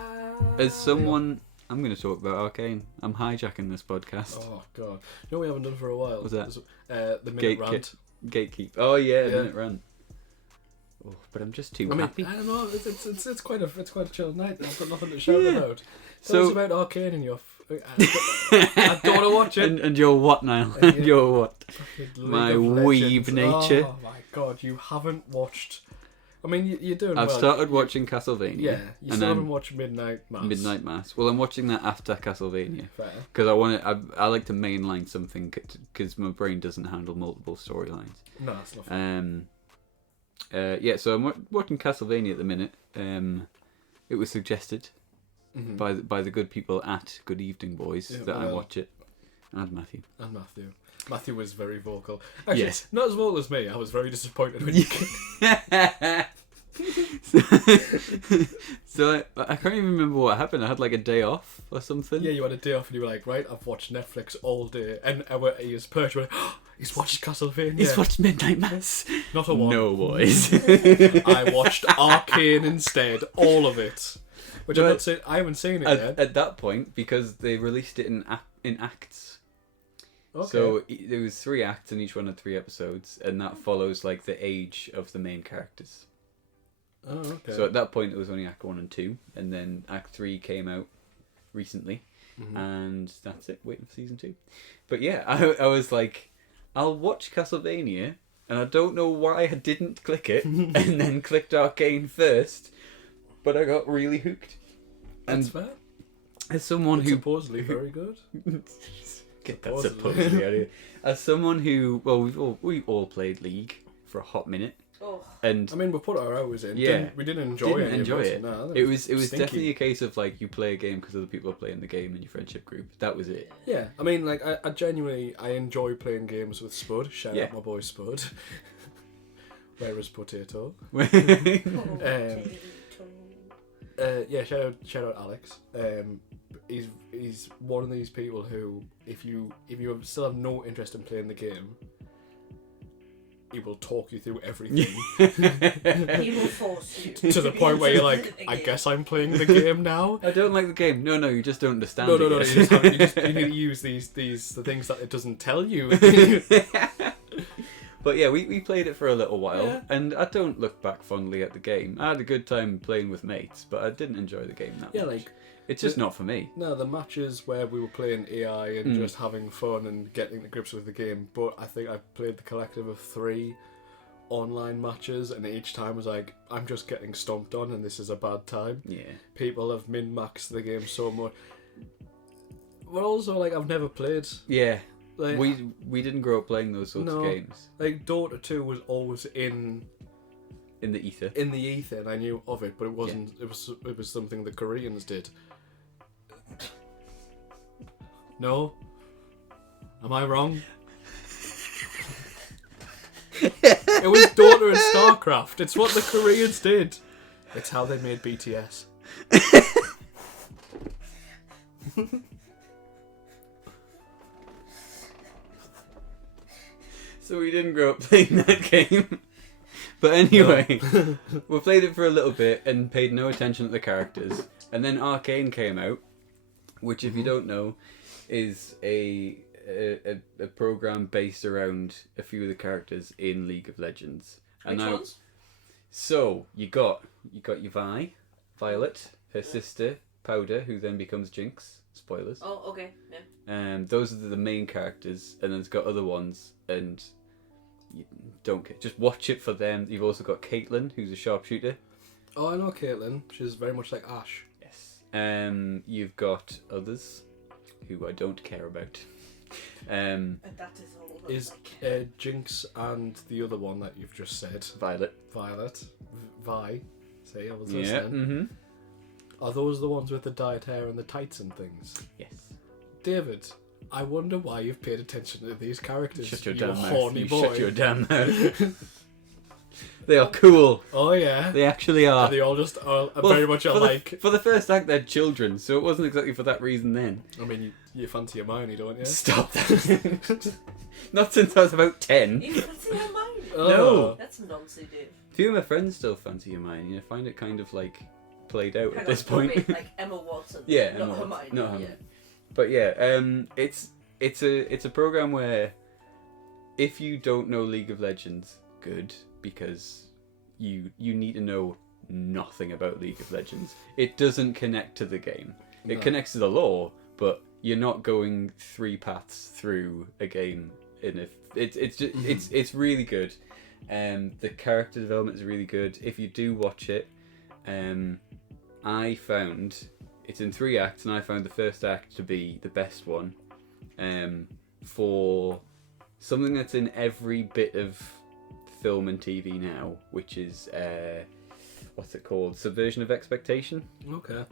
someone... I'm going to talk about Arcane. I'm hijacking this podcast. Oh, God. You know what we haven't done for a while? What's that? The Minute Rant. Gatekeep. Oh yeah, Yeah. Minute Rant. Oh, but I'm just too I mean, happy. I don't know. It's quite a chill night. I've got nothing to shout about. Tell So- us about Arcane and your. I don't want to watch it. And you're what now? Yeah. And you're what? League my of weeb Legends. nature. Oh my god, you haven't watched. I mean, you're doing. I've well. started watching Castlevania. Yeah, you and still I'm haven't watched Midnight Mass. Midnight Mass. Well, I'm watching that after Castlevania Fair. because I like to mainline something because my brain doesn't handle multiple storylines. No, that's not fair. Yeah, so I'm watching Castlevania at the minute. It was suggested Mhm. by the good people at Goodevening Boys Yeah, that I well. watch it, and Matthew. And Matthew. Matthew was very vocal. Actually, Yes. not as vocal as me. I was very disappointed when you came. So I can't even remember what happened. I had like a day off or something. Yeah, you had a day off and you were like, right, I've watched Netflix all day. And our ears perked. You were like, oh, he's watched Castlevania. He's watched Midnight Mass. Not a one. No, boys. I watched Arcane instead. All of it. Which I'm But not saying, I haven't seen it yet. At that point, because they released it in acts. Okay. So there was 3 acts and each one had 3 episodes, and that follows like the age of the main characters. Oh, okay. So at that point, it was only Act 1 and 2, and then Act 3 came out recently, and that's it. Waiting for season 2. But yeah, I was like, I'll watch Castlevania, and I don't know why I didn't click it, and then clicked Arcane first, but I got really hooked. That's And fair. as someone It's who supposedly very good. get that Supposedly. supposedly out of here. As someone who, well, we've all played League for a hot minute, Oh, and I mean, we put our hours in. Yeah. We didn't enjoy didn't any enjoy of it. No, It was stinky. definitely a case of like you play a game because other people are playing the game in your friendship group. That was it. Yeah, I mean, like, I genuinely, I enjoy playing games with Spud. Shout Yeah. out my boy Spud. Where is Potato? potato. Yeah, shout out Alex. He's one of these people who, if you still have no interest in playing the game, he will talk you through everything He will force you to the point where you're like, Again. I guess I'm playing the game now. I don't like the game. No, you just don't understand. No, it you, yet. you need to use the things that it doesn't tell you. But yeah, we played it for a little while, Yeah. and I don't look back fondly at the game. I had a good time playing with mates, but I didn't enjoy the game that Yeah, much. like It's just not for me. no, the matches where we were playing AI and just having fun and getting to grips with the game. But I think I've played the collective of 3 online matches, and each time was like, I'm just getting stomped on, and this is a bad time. Yeah. People have min-maxed the game so much. But also, like, I've never played. Yeah. Like, We didn't grow up playing those sorts of games. Like, Dota 2 was always in In the ether. the ether, and I knew of it, but it wasn't. It was something the Koreans did. No, am I wrong? It was Dota and StarCraft. It's what the Koreans did. It's how they made BTS. So we didn't grow up playing that game. But anyway, we played it for a little bit and paid no attention to the characters. And then Arcane came out, which, if you don't know, is a program based around a few of the characters in League of Legends. Which now, ones? So you got your Violet, her sister Powder, who then becomes Jinx. Spoilers. Oh, okay. Yeah. Those are the main characters, and then it's got other ones, and you don't care. Just watch it for them. You've also got Caitlyn, who's a sharpshooter. Oh, I know Caitlyn. She's very much like Ash. Yes. You've got others who I don't care about. And that is all. Is Jinx and the other one that you've just said, Violet. Vi. See, I was Yeah. listening. Mm-hmm. Are those the ones with the dyed hair and the tights and things? Yes. David, I wonder why you've paid attention to these characters. Shut your you damn mouth. horny You boy. shut your damn mouth. They are cool. Oh yeah. They actually are. They all just are Well, very much for alike. for the first act, they're children, so it wasn't exactly for that reason then. I mean, you fancy Hermione, don't you? Stop that. Not since I was about 10. You fancy Hermione? No. That's nonsense, dude. A few of my friends still fancy Hermione. I find it kind of like played out Hang at this on, point. wait, like Emma Watson. Yeah, not Emma Watson. Hermione. Not Hermione. Yeah. But yeah, it's a program where if you don't know League of Legends, good, because you need to know nothing about League of Legends. It doesn't connect to the game. It No. connects to the lore, but you're not going 3 paths through a game. It's just, it's really good. The character development is really good. If you do watch it, I found it's in 3 acts, and I found the first act to be the best one. For something that's in every bit of film and TV now, which is what's it called? Subversion of expectation. Okay.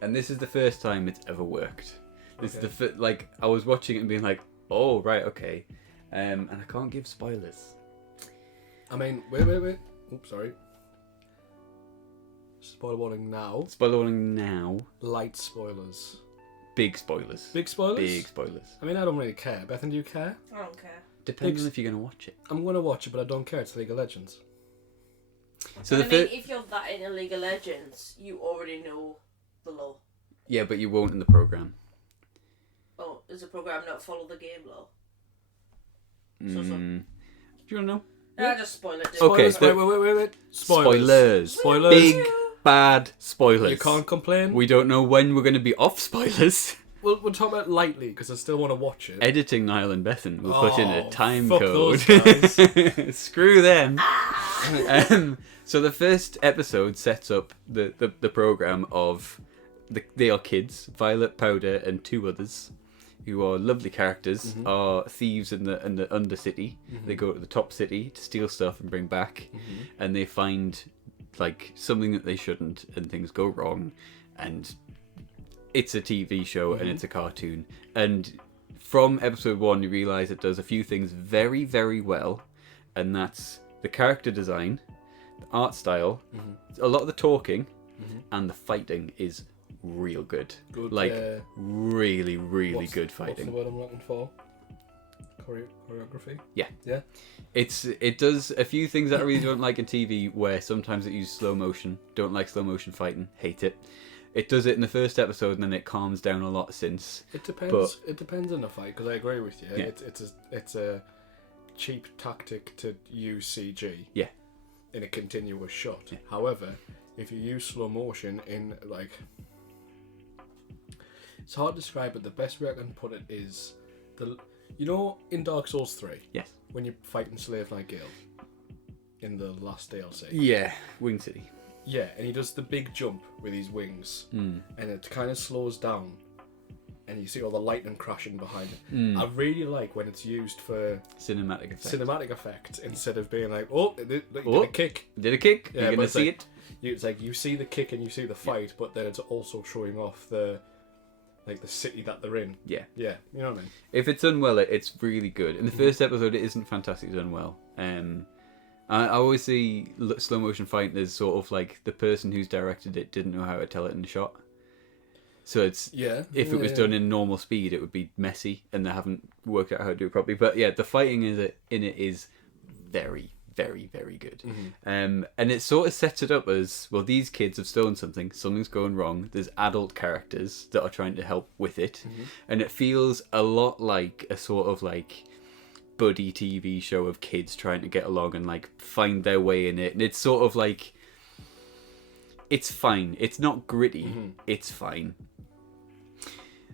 And this is the first time it's ever worked. This Okay. is the like I was watching it and being like, oh right, okay, and I can't give spoilers. I mean, wait. Oops, sorry. Spoiler warning now. Spoiler warning now. Light spoilers. Big spoilers. Big spoilers? Big spoilers. I mean, I don't really care. Bethan, do you care? I don't care. Depends on if you're gonna watch it. I'm going to watch it, but I don't care. It's League of Legends. So And the I mean, fir- if you're that into League of Legends, you already know the law. yeah, but you won't in the program. Oh, does the program not follow the game law? Do you wanna know? Yeah, just spoil it. dude. Okay, Spoilers. Wait. Spoilers. Spoilers. Big bad spoilers. You can't complain. We don't know when we're going to be off spoilers. We'll talk about it lightly because I still want to watch it. Editing Niall and Bethan will put in a Oh, time fuck code. those guys. Screw them. So the first episode sets up the program of they are kids, Violet, Powder, and 2 others, who are lovely characters, are thieves in the Undercity. They go to the top city to steal stuff and bring back, and they find like something that they shouldn't, and things go wrong, and it's a TV show and it's a cartoon. And from episode 1, you realise it does a few things very, very well, and that's the character design, the art style, a lot of the talking, and the fighting is real good. Like, really, really good fighting. What's the word I'm looking for? Choreography? Yeah. Yeah? It does a few things that I really don't like in TV, where sometimes it uses slow motion. Don't like slow motion fighting. Hate it. It does it in the first episode, and then it calms down a lot since. It depends. But- It depends on the fight, because I agree with you. Yeah. It's a cheap tactic to use CG. Yeah. In a continuous shot. Yeah. However, if you use slow motion in like, it's hard to describe, but the best way I can put it is in Dark Souls 3. Yes. When you're fighting Slave Knight Gale in the last DLC. Yeah, Wing City. Yeah, and he does the big jump with his wings, and it kind of slows down, and you see all the lightning crashing behind it. I really like when it's used for cinematic effect instead of being like, did a kick. Did a kick? Yeah, You're gonna see it. It's like you see the kick and you see the fight, but then it's also showing off the city that they're in. Yeah. Yeah, you know what I mean? If it's done well, it's really good. In the first episode, it isn't fantastically done well. I always see slow motion fighting as sort of like the person who's directed it didn't know how to tell it in a shot. So it's if it was done in normal speed, it would be messy, and they haven't worked out how to do it properly. But yeah, the fighting in it is very, very, very good. And it sort of sets it up as, well, these kids have stolen something's going wrong. There's adult characters that are trying to help with it, and it feels a lot like a sort of like buddy TV show of kids trying to get along and like find their way in it. And it's sort of like, it's fine. It's not gritty. It's fine.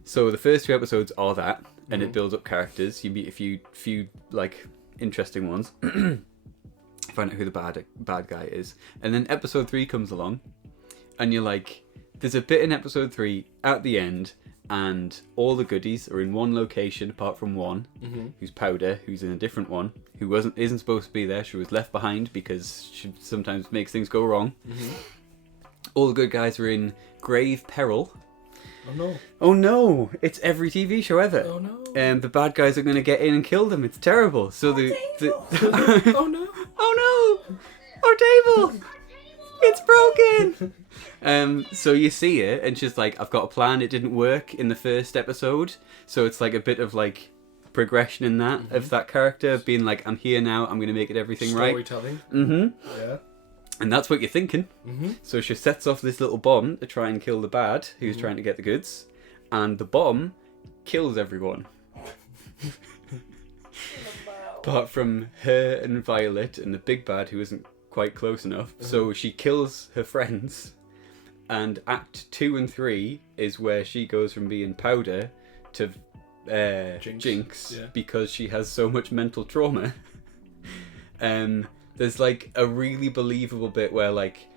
So the first 2 episodes are that, and it builds up characters. You meet a few like interesting ones. Find out who the bad guy is, and then episode 3 comes along, and you're like, there's a bit in episode 3 at the end, and all the goodies are in one location apart from one, who's Powder, who's in a different one, who isn't supposed to be there. She was left behind because she sometimes makes things go wrong. All the good guys are in grave peril. Oh no! Oh no! It's every TV show ever. Oh no! And the bad guys are going to get in and kill them. It's terrible. So oh no! Oh no! Our table! It's broken! So you see it, and she's like, I've got a plan. It didn't work in the first episode. So it's like a bit of like progression in that, of that character being like, I'm here now, I'm going to make it everything right. Storytelling. Yeah. And that's what you're thinking. So she sets off this little bomb to try and kill the bad, who's trying to get the goods. And the bomb kills everyone. Apart from her and Violet and the big bad, who isn't quite close enough. So she kills her friends. And Act 2 and 3 is where she goes from being Powder to Jinx because she has so much mental trauma. There's like a really believable bit where like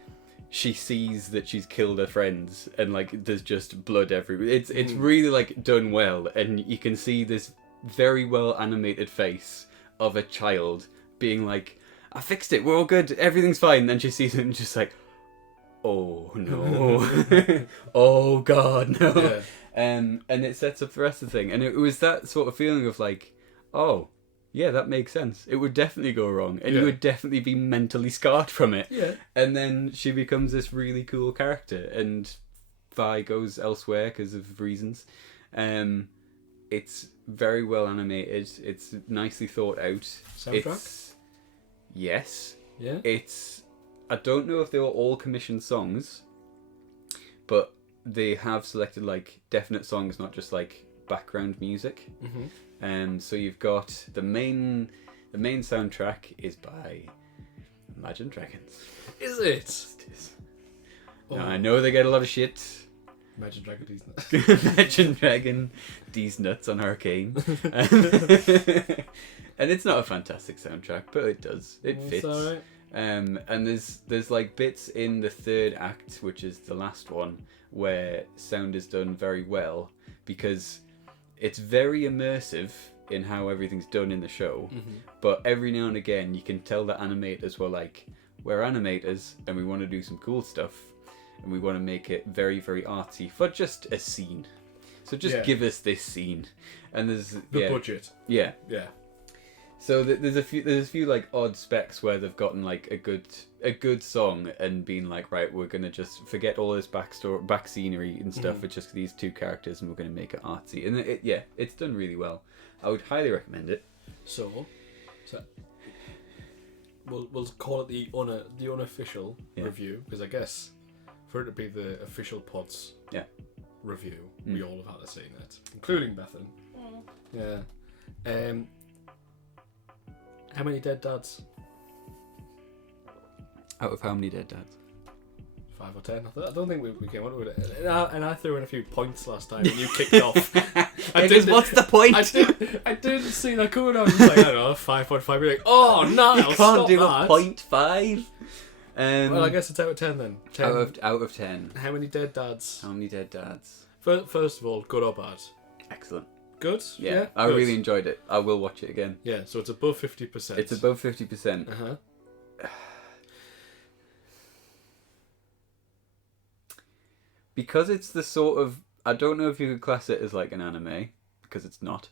she sees that she's killed her friends, and like there's just blood everywhere. It's really like done well, and you can see this very well animated face of a child being like, I fixed it, we're all good, everything's fine. Then she sees it and just like, oh no. Oh god, no. Yeah. And it sets up the rest of the thing, and it was that sort of feeling of like, oh yeah, that makes sense. It would definitely go wrong, and you would definitely be mentally scarred from it. Yeah. And then she becomes this really cool character, and Vi goes elsewhere because of reasons. It's very well animated. It's nicely thought out. Soundtrack? Yes. Yeah. I don't know if they were all commissioned songs, but they have selected like definite songs, not just like background music. So you've got the main soundtrack is by Imagine Dragons. Is it? It is. Now, I know they get a lot of shit. Imagine Dragon D's nuts. Imagine Dragon D's nuts on Arcane. And it's not a fantastic soundtrack, but it does. It fits. Alright. And there's like bits in the third act, which is the last one, where sound is done very well because it's very immersive in how everything's done in the show. But every now and again you can tell that animators were like, we're animators and we want to do some cool stuff and we want to make it very, very artsy for just a scene. So just give us this scene. And there's the budget. Yeah. Yeah. So there's a few like odd specs where they've gotten like a good song and been like, right, we're gonna just forget all this back scenery and stuff with just these two characters, and we're gonna make it artsy. And it's done really well. I would highly recommend it. So we'll call it the unofficial review, because I guess for it to be the official pod's review, we all have had to see it, including Bethan. Yeah. How many dead dads? Out of how many dead dads? 5 or 10. I don't think we came on with it. And I threw in a few points last time, and you kicked off. What's the point? I didn't see that coming. I was like, I don't know, 5.5. You're like, oh no, you can't do that. a 0.5. Well, I guess it's out of 10 then. 10. Out of 10. How many dead dads? How many dead dads? First of all, good or bad? Excellent. Good? Yeah, I good. really enjoyed it. I will watch it again. Yeah, so it's above 50%. It's above 50%. Uh-huh. Because it's the sort of... I don't know if you could class it as like an anime, because it's not.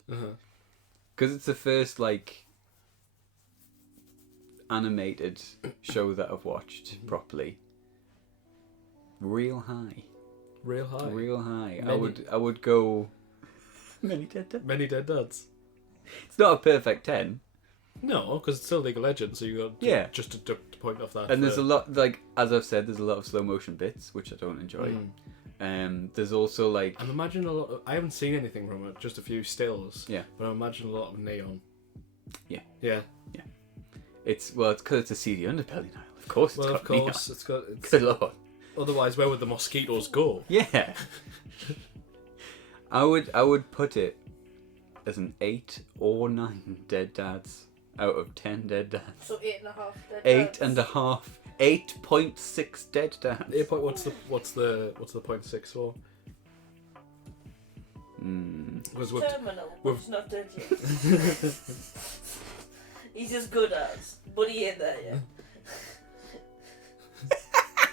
Because it's the first like animated show that I've watched properly. Real high. Real high. Real high. Many- I would go... Many dead dads. Many dead dads. It's not a perfect 10. No, because it's still League of Legends, so you got just to point off that. And there's a lot, like, as I've said, there's a lot of slow motion bits, which I don't enjoy. There's also, like... I'm imagining a lot of... I haven't seen anything from it, just a few stills. Yeah. But I imagine a lot of neon. Yeah. Yeah. Yeah. It's because it's a seedy underbelly now. Of course it's got neon. It's got... Good lord. Otherwise, where would the mosquitoes go? Yeah. I would put it as an 8 or 9 dead dads out of 10 dead dads. So 8.5 dead dads. 8.5. 8.6 dead dads. 8 point, what's the 0.6 for? Because Terminal, but he's not dead yet. He's as good as, but he ain't there yet.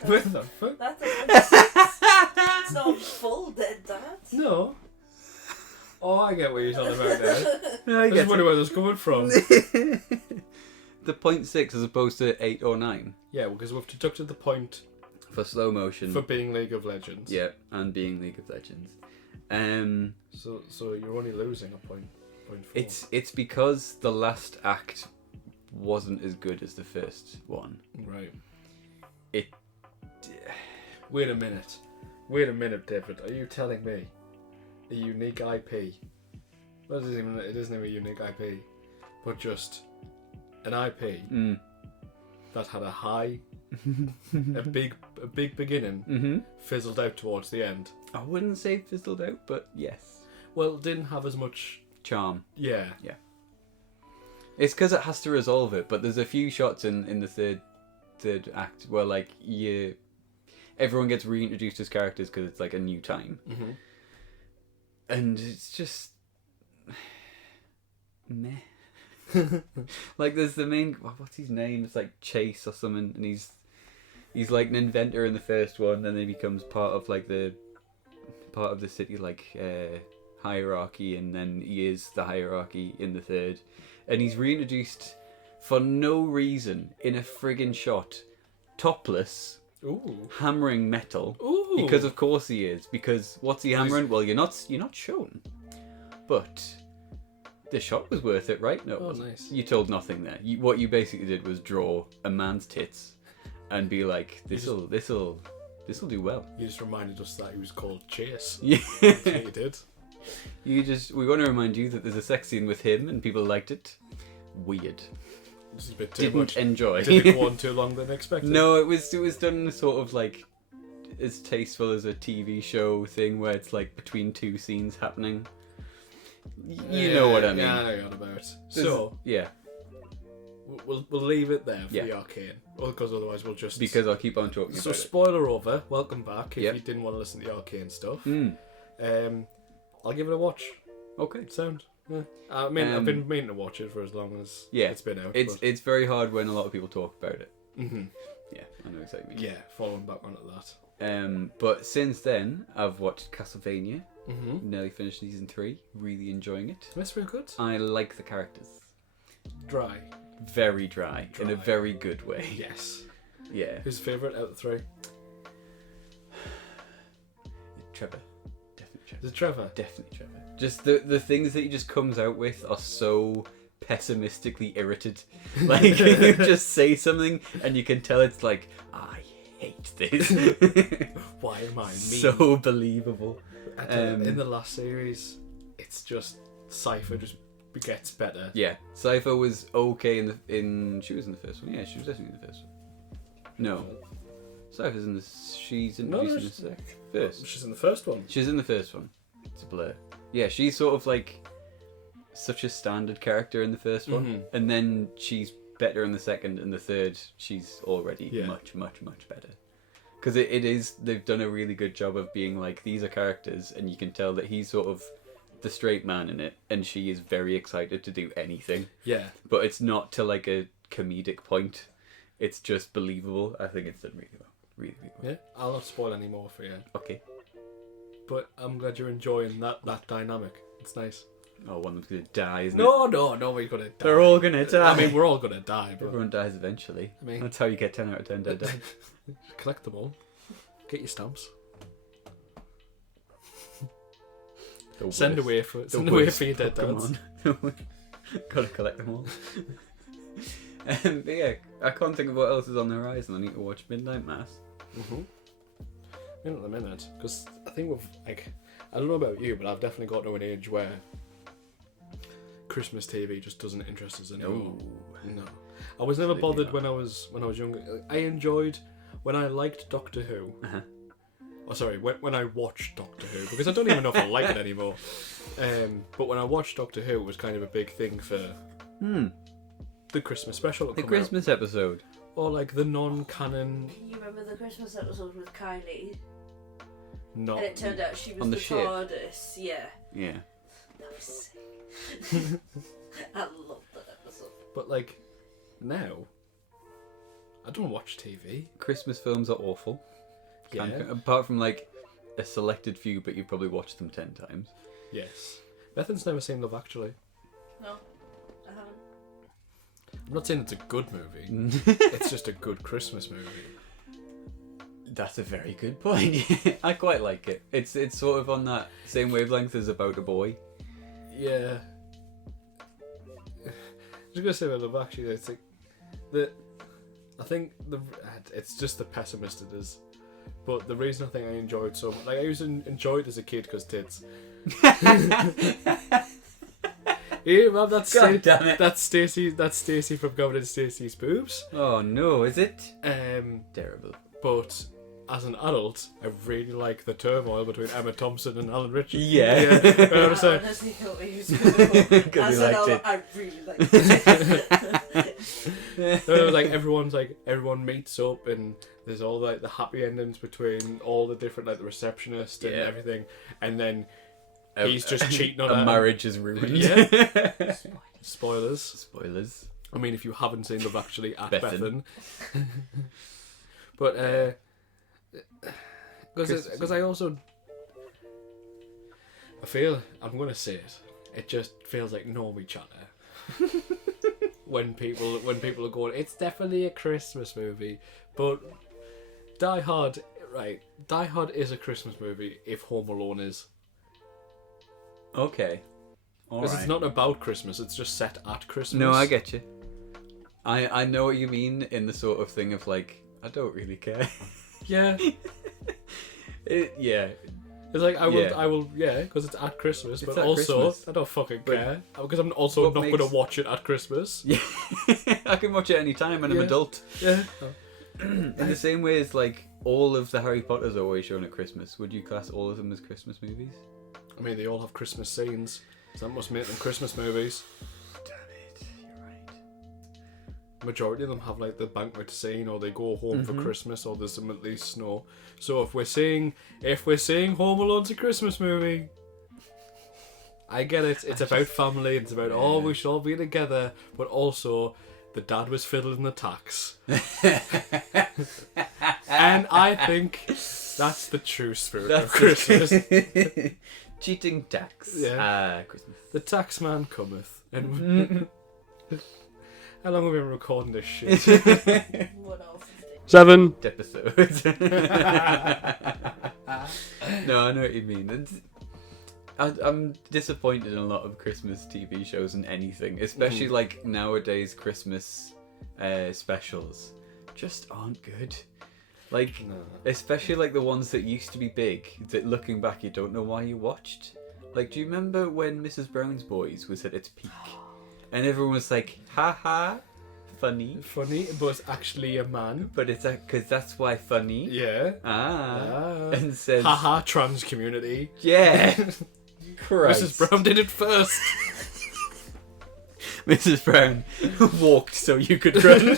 Where the fuck? That's a 0.6. It's not full dead dad. No. Oh, I get what you're talking about there. No, I just wonder where that's coming from. The 0.6 as opposed to 8 or 9. Yeah, because we've deducted the point For slow motion. for being League of Legends. Yeah, and being League of Legends. So you're only losing a point. 0.4. It's because the last act wasn't as good as the first one. Right. It. Wait a minute, David. Are you telling me a unique IP? Well, it isn't even a unique IP, but just an IP that had a high, a big beginning, fizzled out towards the end. I wouldn't say fizzled out, but yes. Well, didn't have as much Charm. Yeah. Yeah. It's because it has to resolve it, but there's a few shots in the third act where like everyone gets reintroduced as characters because it's like a new time, and it's just meh. Like there's the main, what's his name? It's like Chase or something, and he's like an inventor in the first one, then he becomes part of the city hierarchy, and then he is the hierarchy in the third, and he's reintroduced for no reason in a friggin' shot, topless. Ooh. Hammering metal. Ooh. Because of course he is. Because what's he hammering? Well, you're not shown. But the shot was worth it, right? No, it wasn't. Nice. You told nothing there. What you basically did was draw a man's tits and be like, this'll do well. You just reminded us that he was called Chase. Yeah. That's what you did. We want to remind you that there's a sex scene with him and people liked it. Weird. This is a bit too Didn't much. enjoy. Did it go on too long than expected? No, it was done sort of like as tasteful as a TV show thing where it's like between two scenes happening. You know what I mean. Yeah, I know what you're on about. So, yeah. We'll leave it there for Yeah. the arcane. Well, because otherwise we'll just... Because I'll keep on talking So about it. spoiler over, welcome back if Yep. you didn't want to listen to the arcane stuff. I'll give it a watch. Okay. Sound. Yeah. I mean, I've been meaning to watch it for as long as it's been out. It's very hard when a lot of people talk about it. Mm-hmm. Yeah, I know exactly what you mean. Yeah, following back onto that. But since then, I've watched Castlevania. Mm-hmm. Nearly finished season 3. Really enjoying it. That's real good. I like the characters. Dry. Very dry. In a very good way. Yes. Yeah. Who's favourite out of the 3? Trevor. Definitely Trevor. Is it Trevor? Definitely Trevor. Just the things that he just comes out with are so pessimistically irritated. Like you just say something and you can tell it's like, I hate this. Why am I mean? So believable. In the last series, it's just Cypher just gets better. Yeah, Cypher was okay she was in the first one. Yeah, she was definitely in the first one. No, Cypher's in the. She's introduced in the first. She's in the first one. She's in the first one. It's a blur. Yeah, she's sort of like such a standard character in the first one, and then she's better in the second, and the third she's already much better. Because they've done a really good job of being like, these are characters, and you can tell that he's sort of the straight man in it, and she is very excited to do anything. Yeah. But it's not to like a comedic point. It's just believable. I think it's done really well. Really well. Yeah, I'll not spoil any more for you. Okay. But I'm glad you're enjoying that dynamic. It's nice. Oh, one of them's gonna die, isn't it? No, nobody's gonna die. They're all gonna die. I mean, we're all gonna die, but Everyone dies eventually. I mean, that's how you get 10 out of 10 dead. collect them all. Get your stamps. Send away for your dead dads. Gotta collect them all. But yeah, I can't think of what else is on the horizon. I need to watch Midnight Mass. In a minute, because I think we've I don't know about you, but I've definitely got to an age where Christmas TV just doesn't interest us anymore. No. I was never bothered when I was younger. I enjoyed when I liked Doctor Who. Oh, sorry, when I watched Doctor Who, because I don't even know if I like it anymore. But when I watched Doctor Who, it was kind of a big thing for the Christmas special. The Christmas episode. Or like the non-canon. You remember the Christmas episode with Kylie? No. And it turned out she was On the the ship. TARDIS. Yeah. Yeah. That was sick. I love that episode. But like now, I don't watch TV. Christmas films are awful. Yeah. Apart from like a selected few, but you've probably watched them 10 times. Yes. Bethan's never seen Love Actually. No, I haven't. I'm not saying it's a good movie. It's just a good Christmas movie. That's a very good point. I quite like it. It's sort of on that same wavelength as About a Boy. Yeah. I was gonna say about Love Actually. It's like it's just the pessimist it is. But the reason I think I enjoyed it so much, like I used to enjoy it as a kid because tits. Yeah, man, that's damn it. That's Stacey from Governor Stacey's boobs. Oh no, is it? Terrible. But as an adult, I really like the turmoil between Emma Thompson and Alan Ritchie. Yeah. I honestly thought he was going to go. As an adult, I really liked it. Everyone meets up and there's all like the happy endings between all the different the receptionist and everything, and then he's just cheating on her. A marriage is ruined. Yeah. Spoilers. I mean, if you haven't seen Love Actually, at Bethan. But because I also feel I'm gonna say it just feels like normie chatter. when people are going, it's definitely a Christmas movie, but Die Hard is a Christmas movie if Home Alone is. Okay. Because it's not about Christmas, it's just set at Christmas. No, I get you. I know what you mean in the sort of thing of like, I don't really care. Yeah. Yeah. It's like I will, because it's at Christmas, but at also Christmas. I don't fucking care because I'm also not going to watch it at Christmas. Yeah, I can watch it any time, and I'm an adult. Yeah. In the same way as like all of the Harry Potters are always shown at Christmas. Would you class all of them as Christmas movies? I mean, they all have Christmas scenes, so that must make them Christmas movies. Damn it, you're right. Majority of them have like the banquet scene, or they go home for Christmas, or there's some at least snow. So if we're saying Home Alone's a Christmas movie, I get it. It's about family. It's about we should all be together, but also the dad was fiddling the tax, and I think that's the true spirit of Christmas. Cheating tax. Yeah. Christmas. The tax man cometh, and how long have we been recording this shit? What else is it? 7 episodes. No, I know what you mean. I'm disappointed in a lot of Christmas TV shows and anything, especially like nowadays Christmas specials just aren't good. Like, especially like the ones that used to be big, that looking back you don't know why you watched. Like, do you remember when Mrs. Brown's Boys was at its peak? And everyone was like, haha, funny. Funny, but it's actually a man. But it's because that's why funny. Yeah. And says, Haha, trans community. yeah. Christ. Mrs. Brown did it first. Mrs. Brown walked so you could run.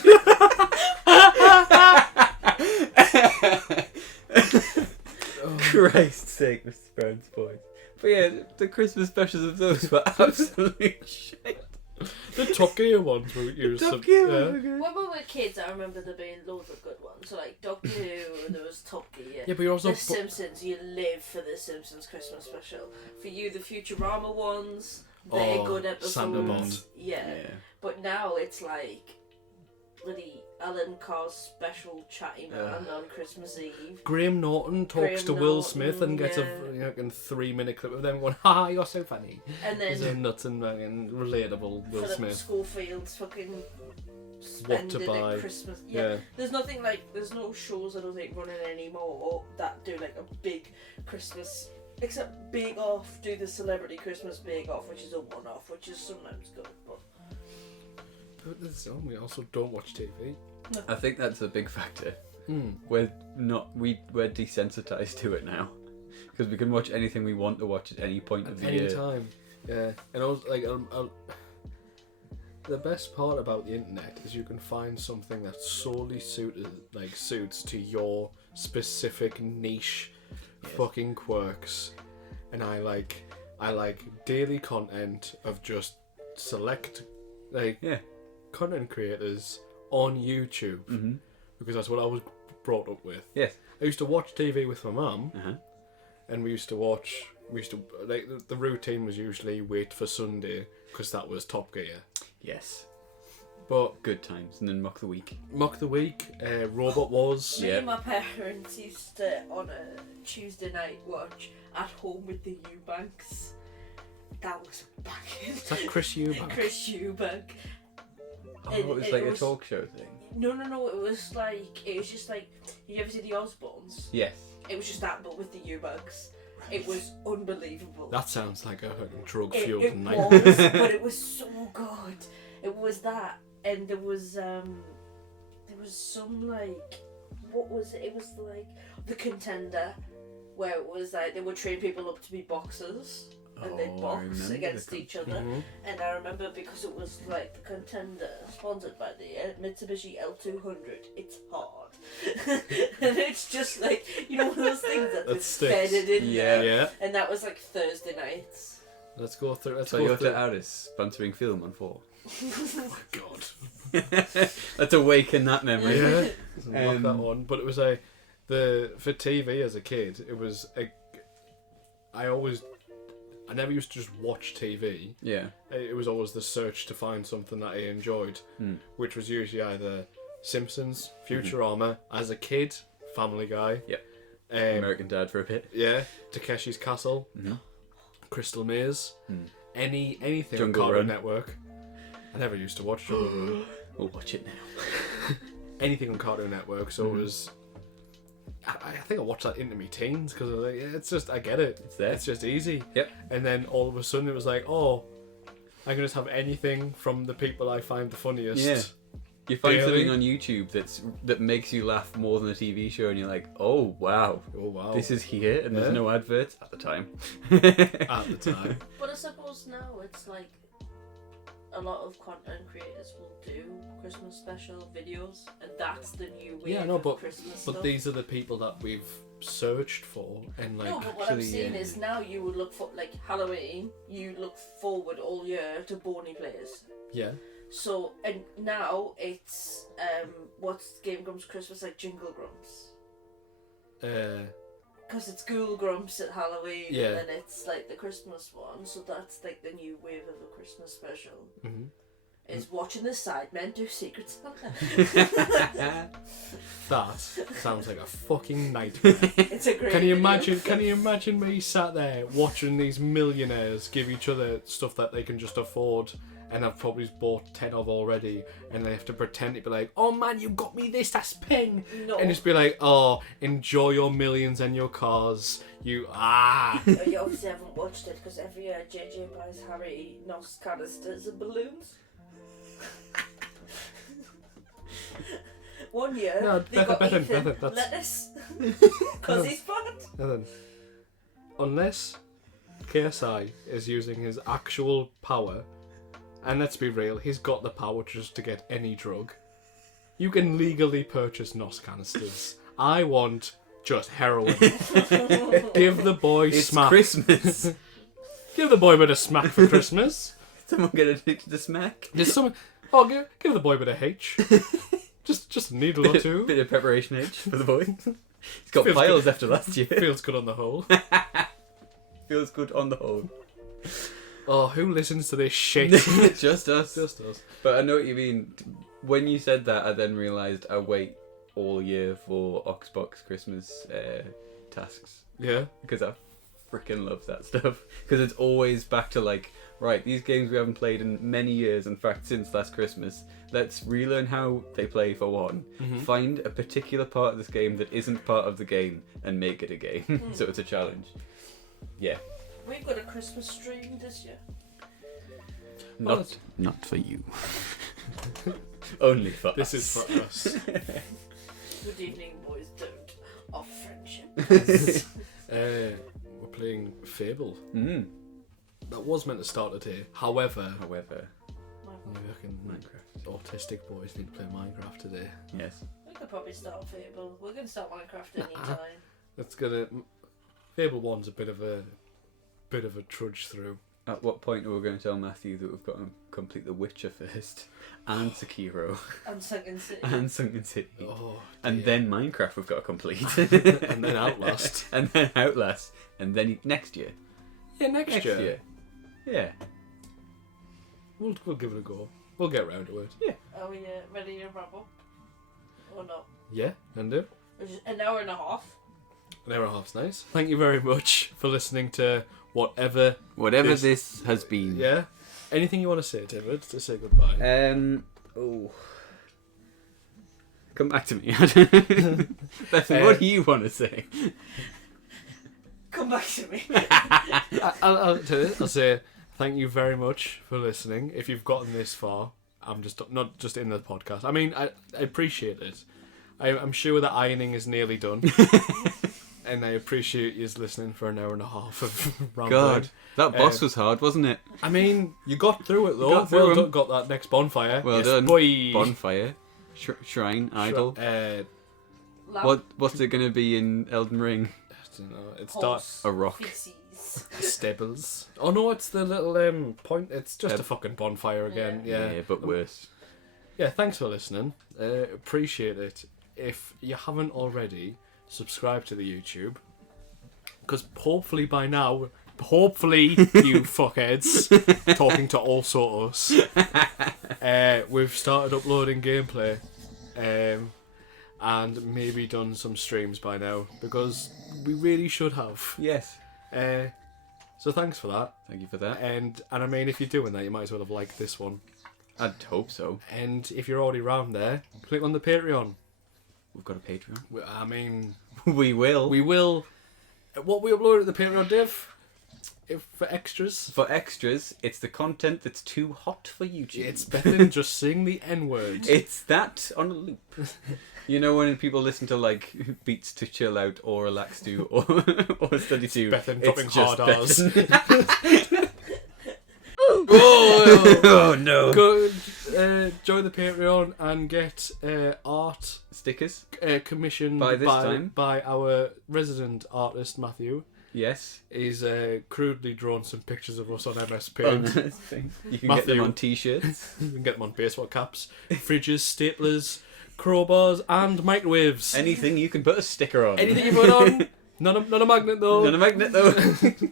Christ's sake, Mrs. Brown's Boys. But yeah, the Christmas specials of those were absolute shit. The Top Gear ones were used. Top Gear yeah. was good. When we were kids, I remember there being loads of good ones. So like Doctor Who, there was Top Gear. Yeah, but you're also The Simpsons. You live for the Simpsons Christmas special. For you, the Futurama ones. They're good episodes. Santa Bond. Yeah. But now it's like bloody Alan Carr's special chatty man on Christmas Eve. Graham Norton talks to Will Smith and gets a 3-minute clip of them going, "Ha, you're so funny." And then he's a nuts and fucking relatable Will Philip Smith. Schofields fucking What to spending buy. at Christmas. Yeah. There's nothing like, there's no shows I don't think running anymore that do like a big Christmas, except Bake Off, do the Celebrity Christmas Bake Off, which is a one-off, which is sometimes good, but we also don't watch TV. I think that's a big factor. Hmm. We're desensitized to it now. Because we can watch anything we want to watch at any point of the Any year. time. Yeah. And also, like, the best part about the internet is you can find something that solely suits to your specific niche fucking quirks. And I like daily content of just select content creators on YouTube, because that's what I was brought up with. Yes. I used to watch TV with my mum, Uh-huh. and we used to like the routine was usually wait for Sunday because that was Top Gear. Yes. But good times, and then Mock the Week. Robot Wars. Me and my parents used to, on a Tuesday night, watch At Home with the Eubanks. That was banging. Is that Chris Eubank? Chris Eubank. Oh, it was like a talk show thing. No, it was just like, you ever see the Osbournes? Yes. It was just that, but with the Eubanks. It was unbelievable. That sounds like a drug-fueled it nightmare. was, but it was so good. It was that, and there was some like, what was it? It was like The Contender, where it was like they would train people up to be boxers. And they'd box against each other. And I remember because it was like The Contender, sponsored by the Mitsubishi L200, it's hard. And it's just like, you know, one of those things that's bedded in there. Yeah. And that was like Thursday nights. Let's go through. Toyota Auris sponsoring film on 4. Oh my god. Let's awaken that memory. Yeah. Like that one. But it was for TV as a kid, it was I never used to just watch TV. Yeah. It was always the search to find something that I enjoyed, which was usually either Simpsons, Futurama, as a kid, Family Guy. Yep. American Dad for a bit. Yeah. Takeshi's Castle. Crystal Maze. Anything Jungle on Cartoon Run. Network. I never used to watch Jungle Run. We'll watch it now. Anything on Cartoon Network, so it was... I think I watched that into my teens because I was like, it's just, I get it. It's there. It's just easy. Yep. And then all of a sudden it was like, oh, I can just have anything from the people I find the funniest. Yeah. You find Daily. something on YouTube that makes you laugh more than a TV show, and you're like, oh wow, this is here, and there's no adverts at the time. At the time. But I suppose now it's like a lot of content creators will do Christmas special videos, and that's the new wave of Christmas stuff. But these are the people that we've searched for, and like. No, but what I'm saying is now you would look for, like Halloween, you look forward all year to Boney Plays. Yeah. So, and now it's what's Game Grumps Christmas, like Jingle Grumps. Because it's Ghoul Grumps at Halloween, and then it's like the Christmas one. So that's like the new wave of a Christmas special. Is watching the Sidemen do Secret Santa. That sounds like a fucking nightmare. It's a great. Can you video. imagine me sat there watching these millionaires give each other stuff that they can just afford, and I've probably bought 10 of already, and they have to pretend to be like, oh man, you got me this, that's ping. No. And just be like, oh, enjoy your millions and your cars. You You obviously haven't watched it because every year JJ buys Harry NOS canisters and balloons. One year No, they got Bethan, Ethan that's- lettuce because he's fat. And then, unless KSI is using his actual power, and let's be real, he's got the power just to get any drug, you can legally purchase NOS canisters. I want just heroin. Give the boy It's smack. Christmas. Give the boy a bit of smack for Christmas. Someone get addicted to smack. Just some. Oh, give the boy a bit of H. Just a needle or two. Bit of preparation H for the boy. He's got Feels piles good. after last year. Feels good on the whole. Feels good on the whole. Oh, who listens to this shit? Just us. Just us. But I know what you mean. When you said that, I then realised I wait all year for Oxbox Christmas tasks. Yeah. Because I freaking love that stuff. Because it's always back to like, right, these games we haven't played in many years, in fact, since last Christmas. Let's relearn how they play for one. Mm-hmm. Find a particular part of this game that isn't part of the game and make it a game. So it's a challenge. Yeah. We've got a Christmas stream this year. Well, Not for you. Only for us. This is for us. Goodevening Boys don't of friendship. We're playing Fable. Mm. That was meant to start today. However, However, we reckon Minecraft. autistic boys need to play Minecraft today. Yes. We could probably start Fable. We're going to start Minecraft anytime. That's gonna. Fable 1's a bit of a trudge through. At what point are we going to tell Matthew that we've got to complete The Witcher first, and Sekiro, And Sunken City. and Sunken City, Oh, and dear. then Minecraft we've got to complete, And then Outlast. and then Outlast, and then next year. Yeah, next year. Yeah. We'll give it a go. We'll get round to it. Are we ready to wrap up? Or not? Yeah, and do. Which is an hour and a half. An hour and a half's nice. Thank you very much for listening to whatever. Whatever this has been. Yeah. Anything you want to say, David, to say goodbye? Come back to me. Bethan, what do you want to say? Come back to me. I'll tell you, I'll say thank you very much for listening. If you've gotten this far, I'm just not just in the podcast. I mean, I appreciate it. I'm sure the ironing is nearly done, and I appreciate you listening for an hour and a half of rambling. God, that boss was hard, wasn't it? I mean, you got through it though. Got through well 'em. done. Got that next bonfire. Well Yes, done. boy. Bonfire, shrine, idol. What's it going to be in Elden Ring? I don't know. It's dark. Horse A rock. feces. Stibbles. Oh no, it's the little point. It's just a fucking bonfire again. Yeah. But worse. Yeah, thanks for listening. Appreciate it. If you haven't already, subscribe to the YouTube. Because hopefully by now, you fuckheads, talking to also us, we've started uploading gameplay. And maybe done some streams by now. Because we really should have. Yes. So thanks for that. Thank you for that. And I mean, if you're doing that, you might as well have liked this one. I'd hope so. And if you're already around there, click on the Patreon. We've got a Patreon. I mean, We will. we will. What we upload at the Patreon, Dave? For extras. For extras, it's the content that's too hot for YouTube. It's better than just saying the N word. It's that on a loop. You know when people listen to like beats to chill out or relax to or study to, Bethan it's dropping just hard R's. Bethan. Oh no! Go join the Patreon and get art Stickers? commissioned By this time? by our resident artist Matthew. Yes. He's crudely drawn some pictures of us on MS On Paint. this thing. You can get them Matthew. on t-shirts. You can get them on baseball caps, fridges, staplers, crowbars, and microwaves. Anything you can put a sticker on. Anything you put on. Not a magnet though. Not a magnet though.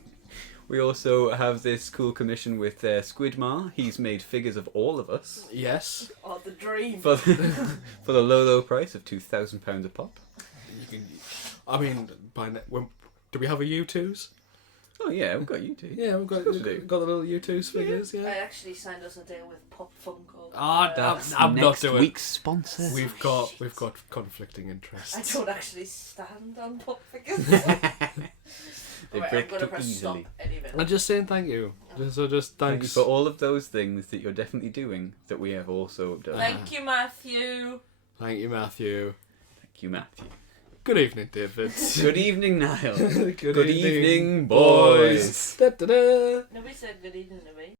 We also have this cool commission with Squidmar. He's made figures of all of us Yes. Oh, the dream. for the low price of £2,000 a pop. You can. I mean, do we have a U2s? Oh yeah, we've got U2. Yeah, we've got Of course we do. got the little U2 figures. I Yeah. actually signed us a deal with Pop Funko. That's I'm not next doing. week's sponsor. We've got conflicting interests. I don't actually stand on pop figures. They Right, break I'm gonna too press easily. stop any minute. I'm just saying thank you. Just Thank you thanks. for all of those things that you're definitely doing that we have also done. Thank you, Matthew. Thank you, Matthew. Thank you, Matthew. Good evening, David. Good evening, Niall. Good Good evening, boys. Da-da-da. Nobody said good evening to me.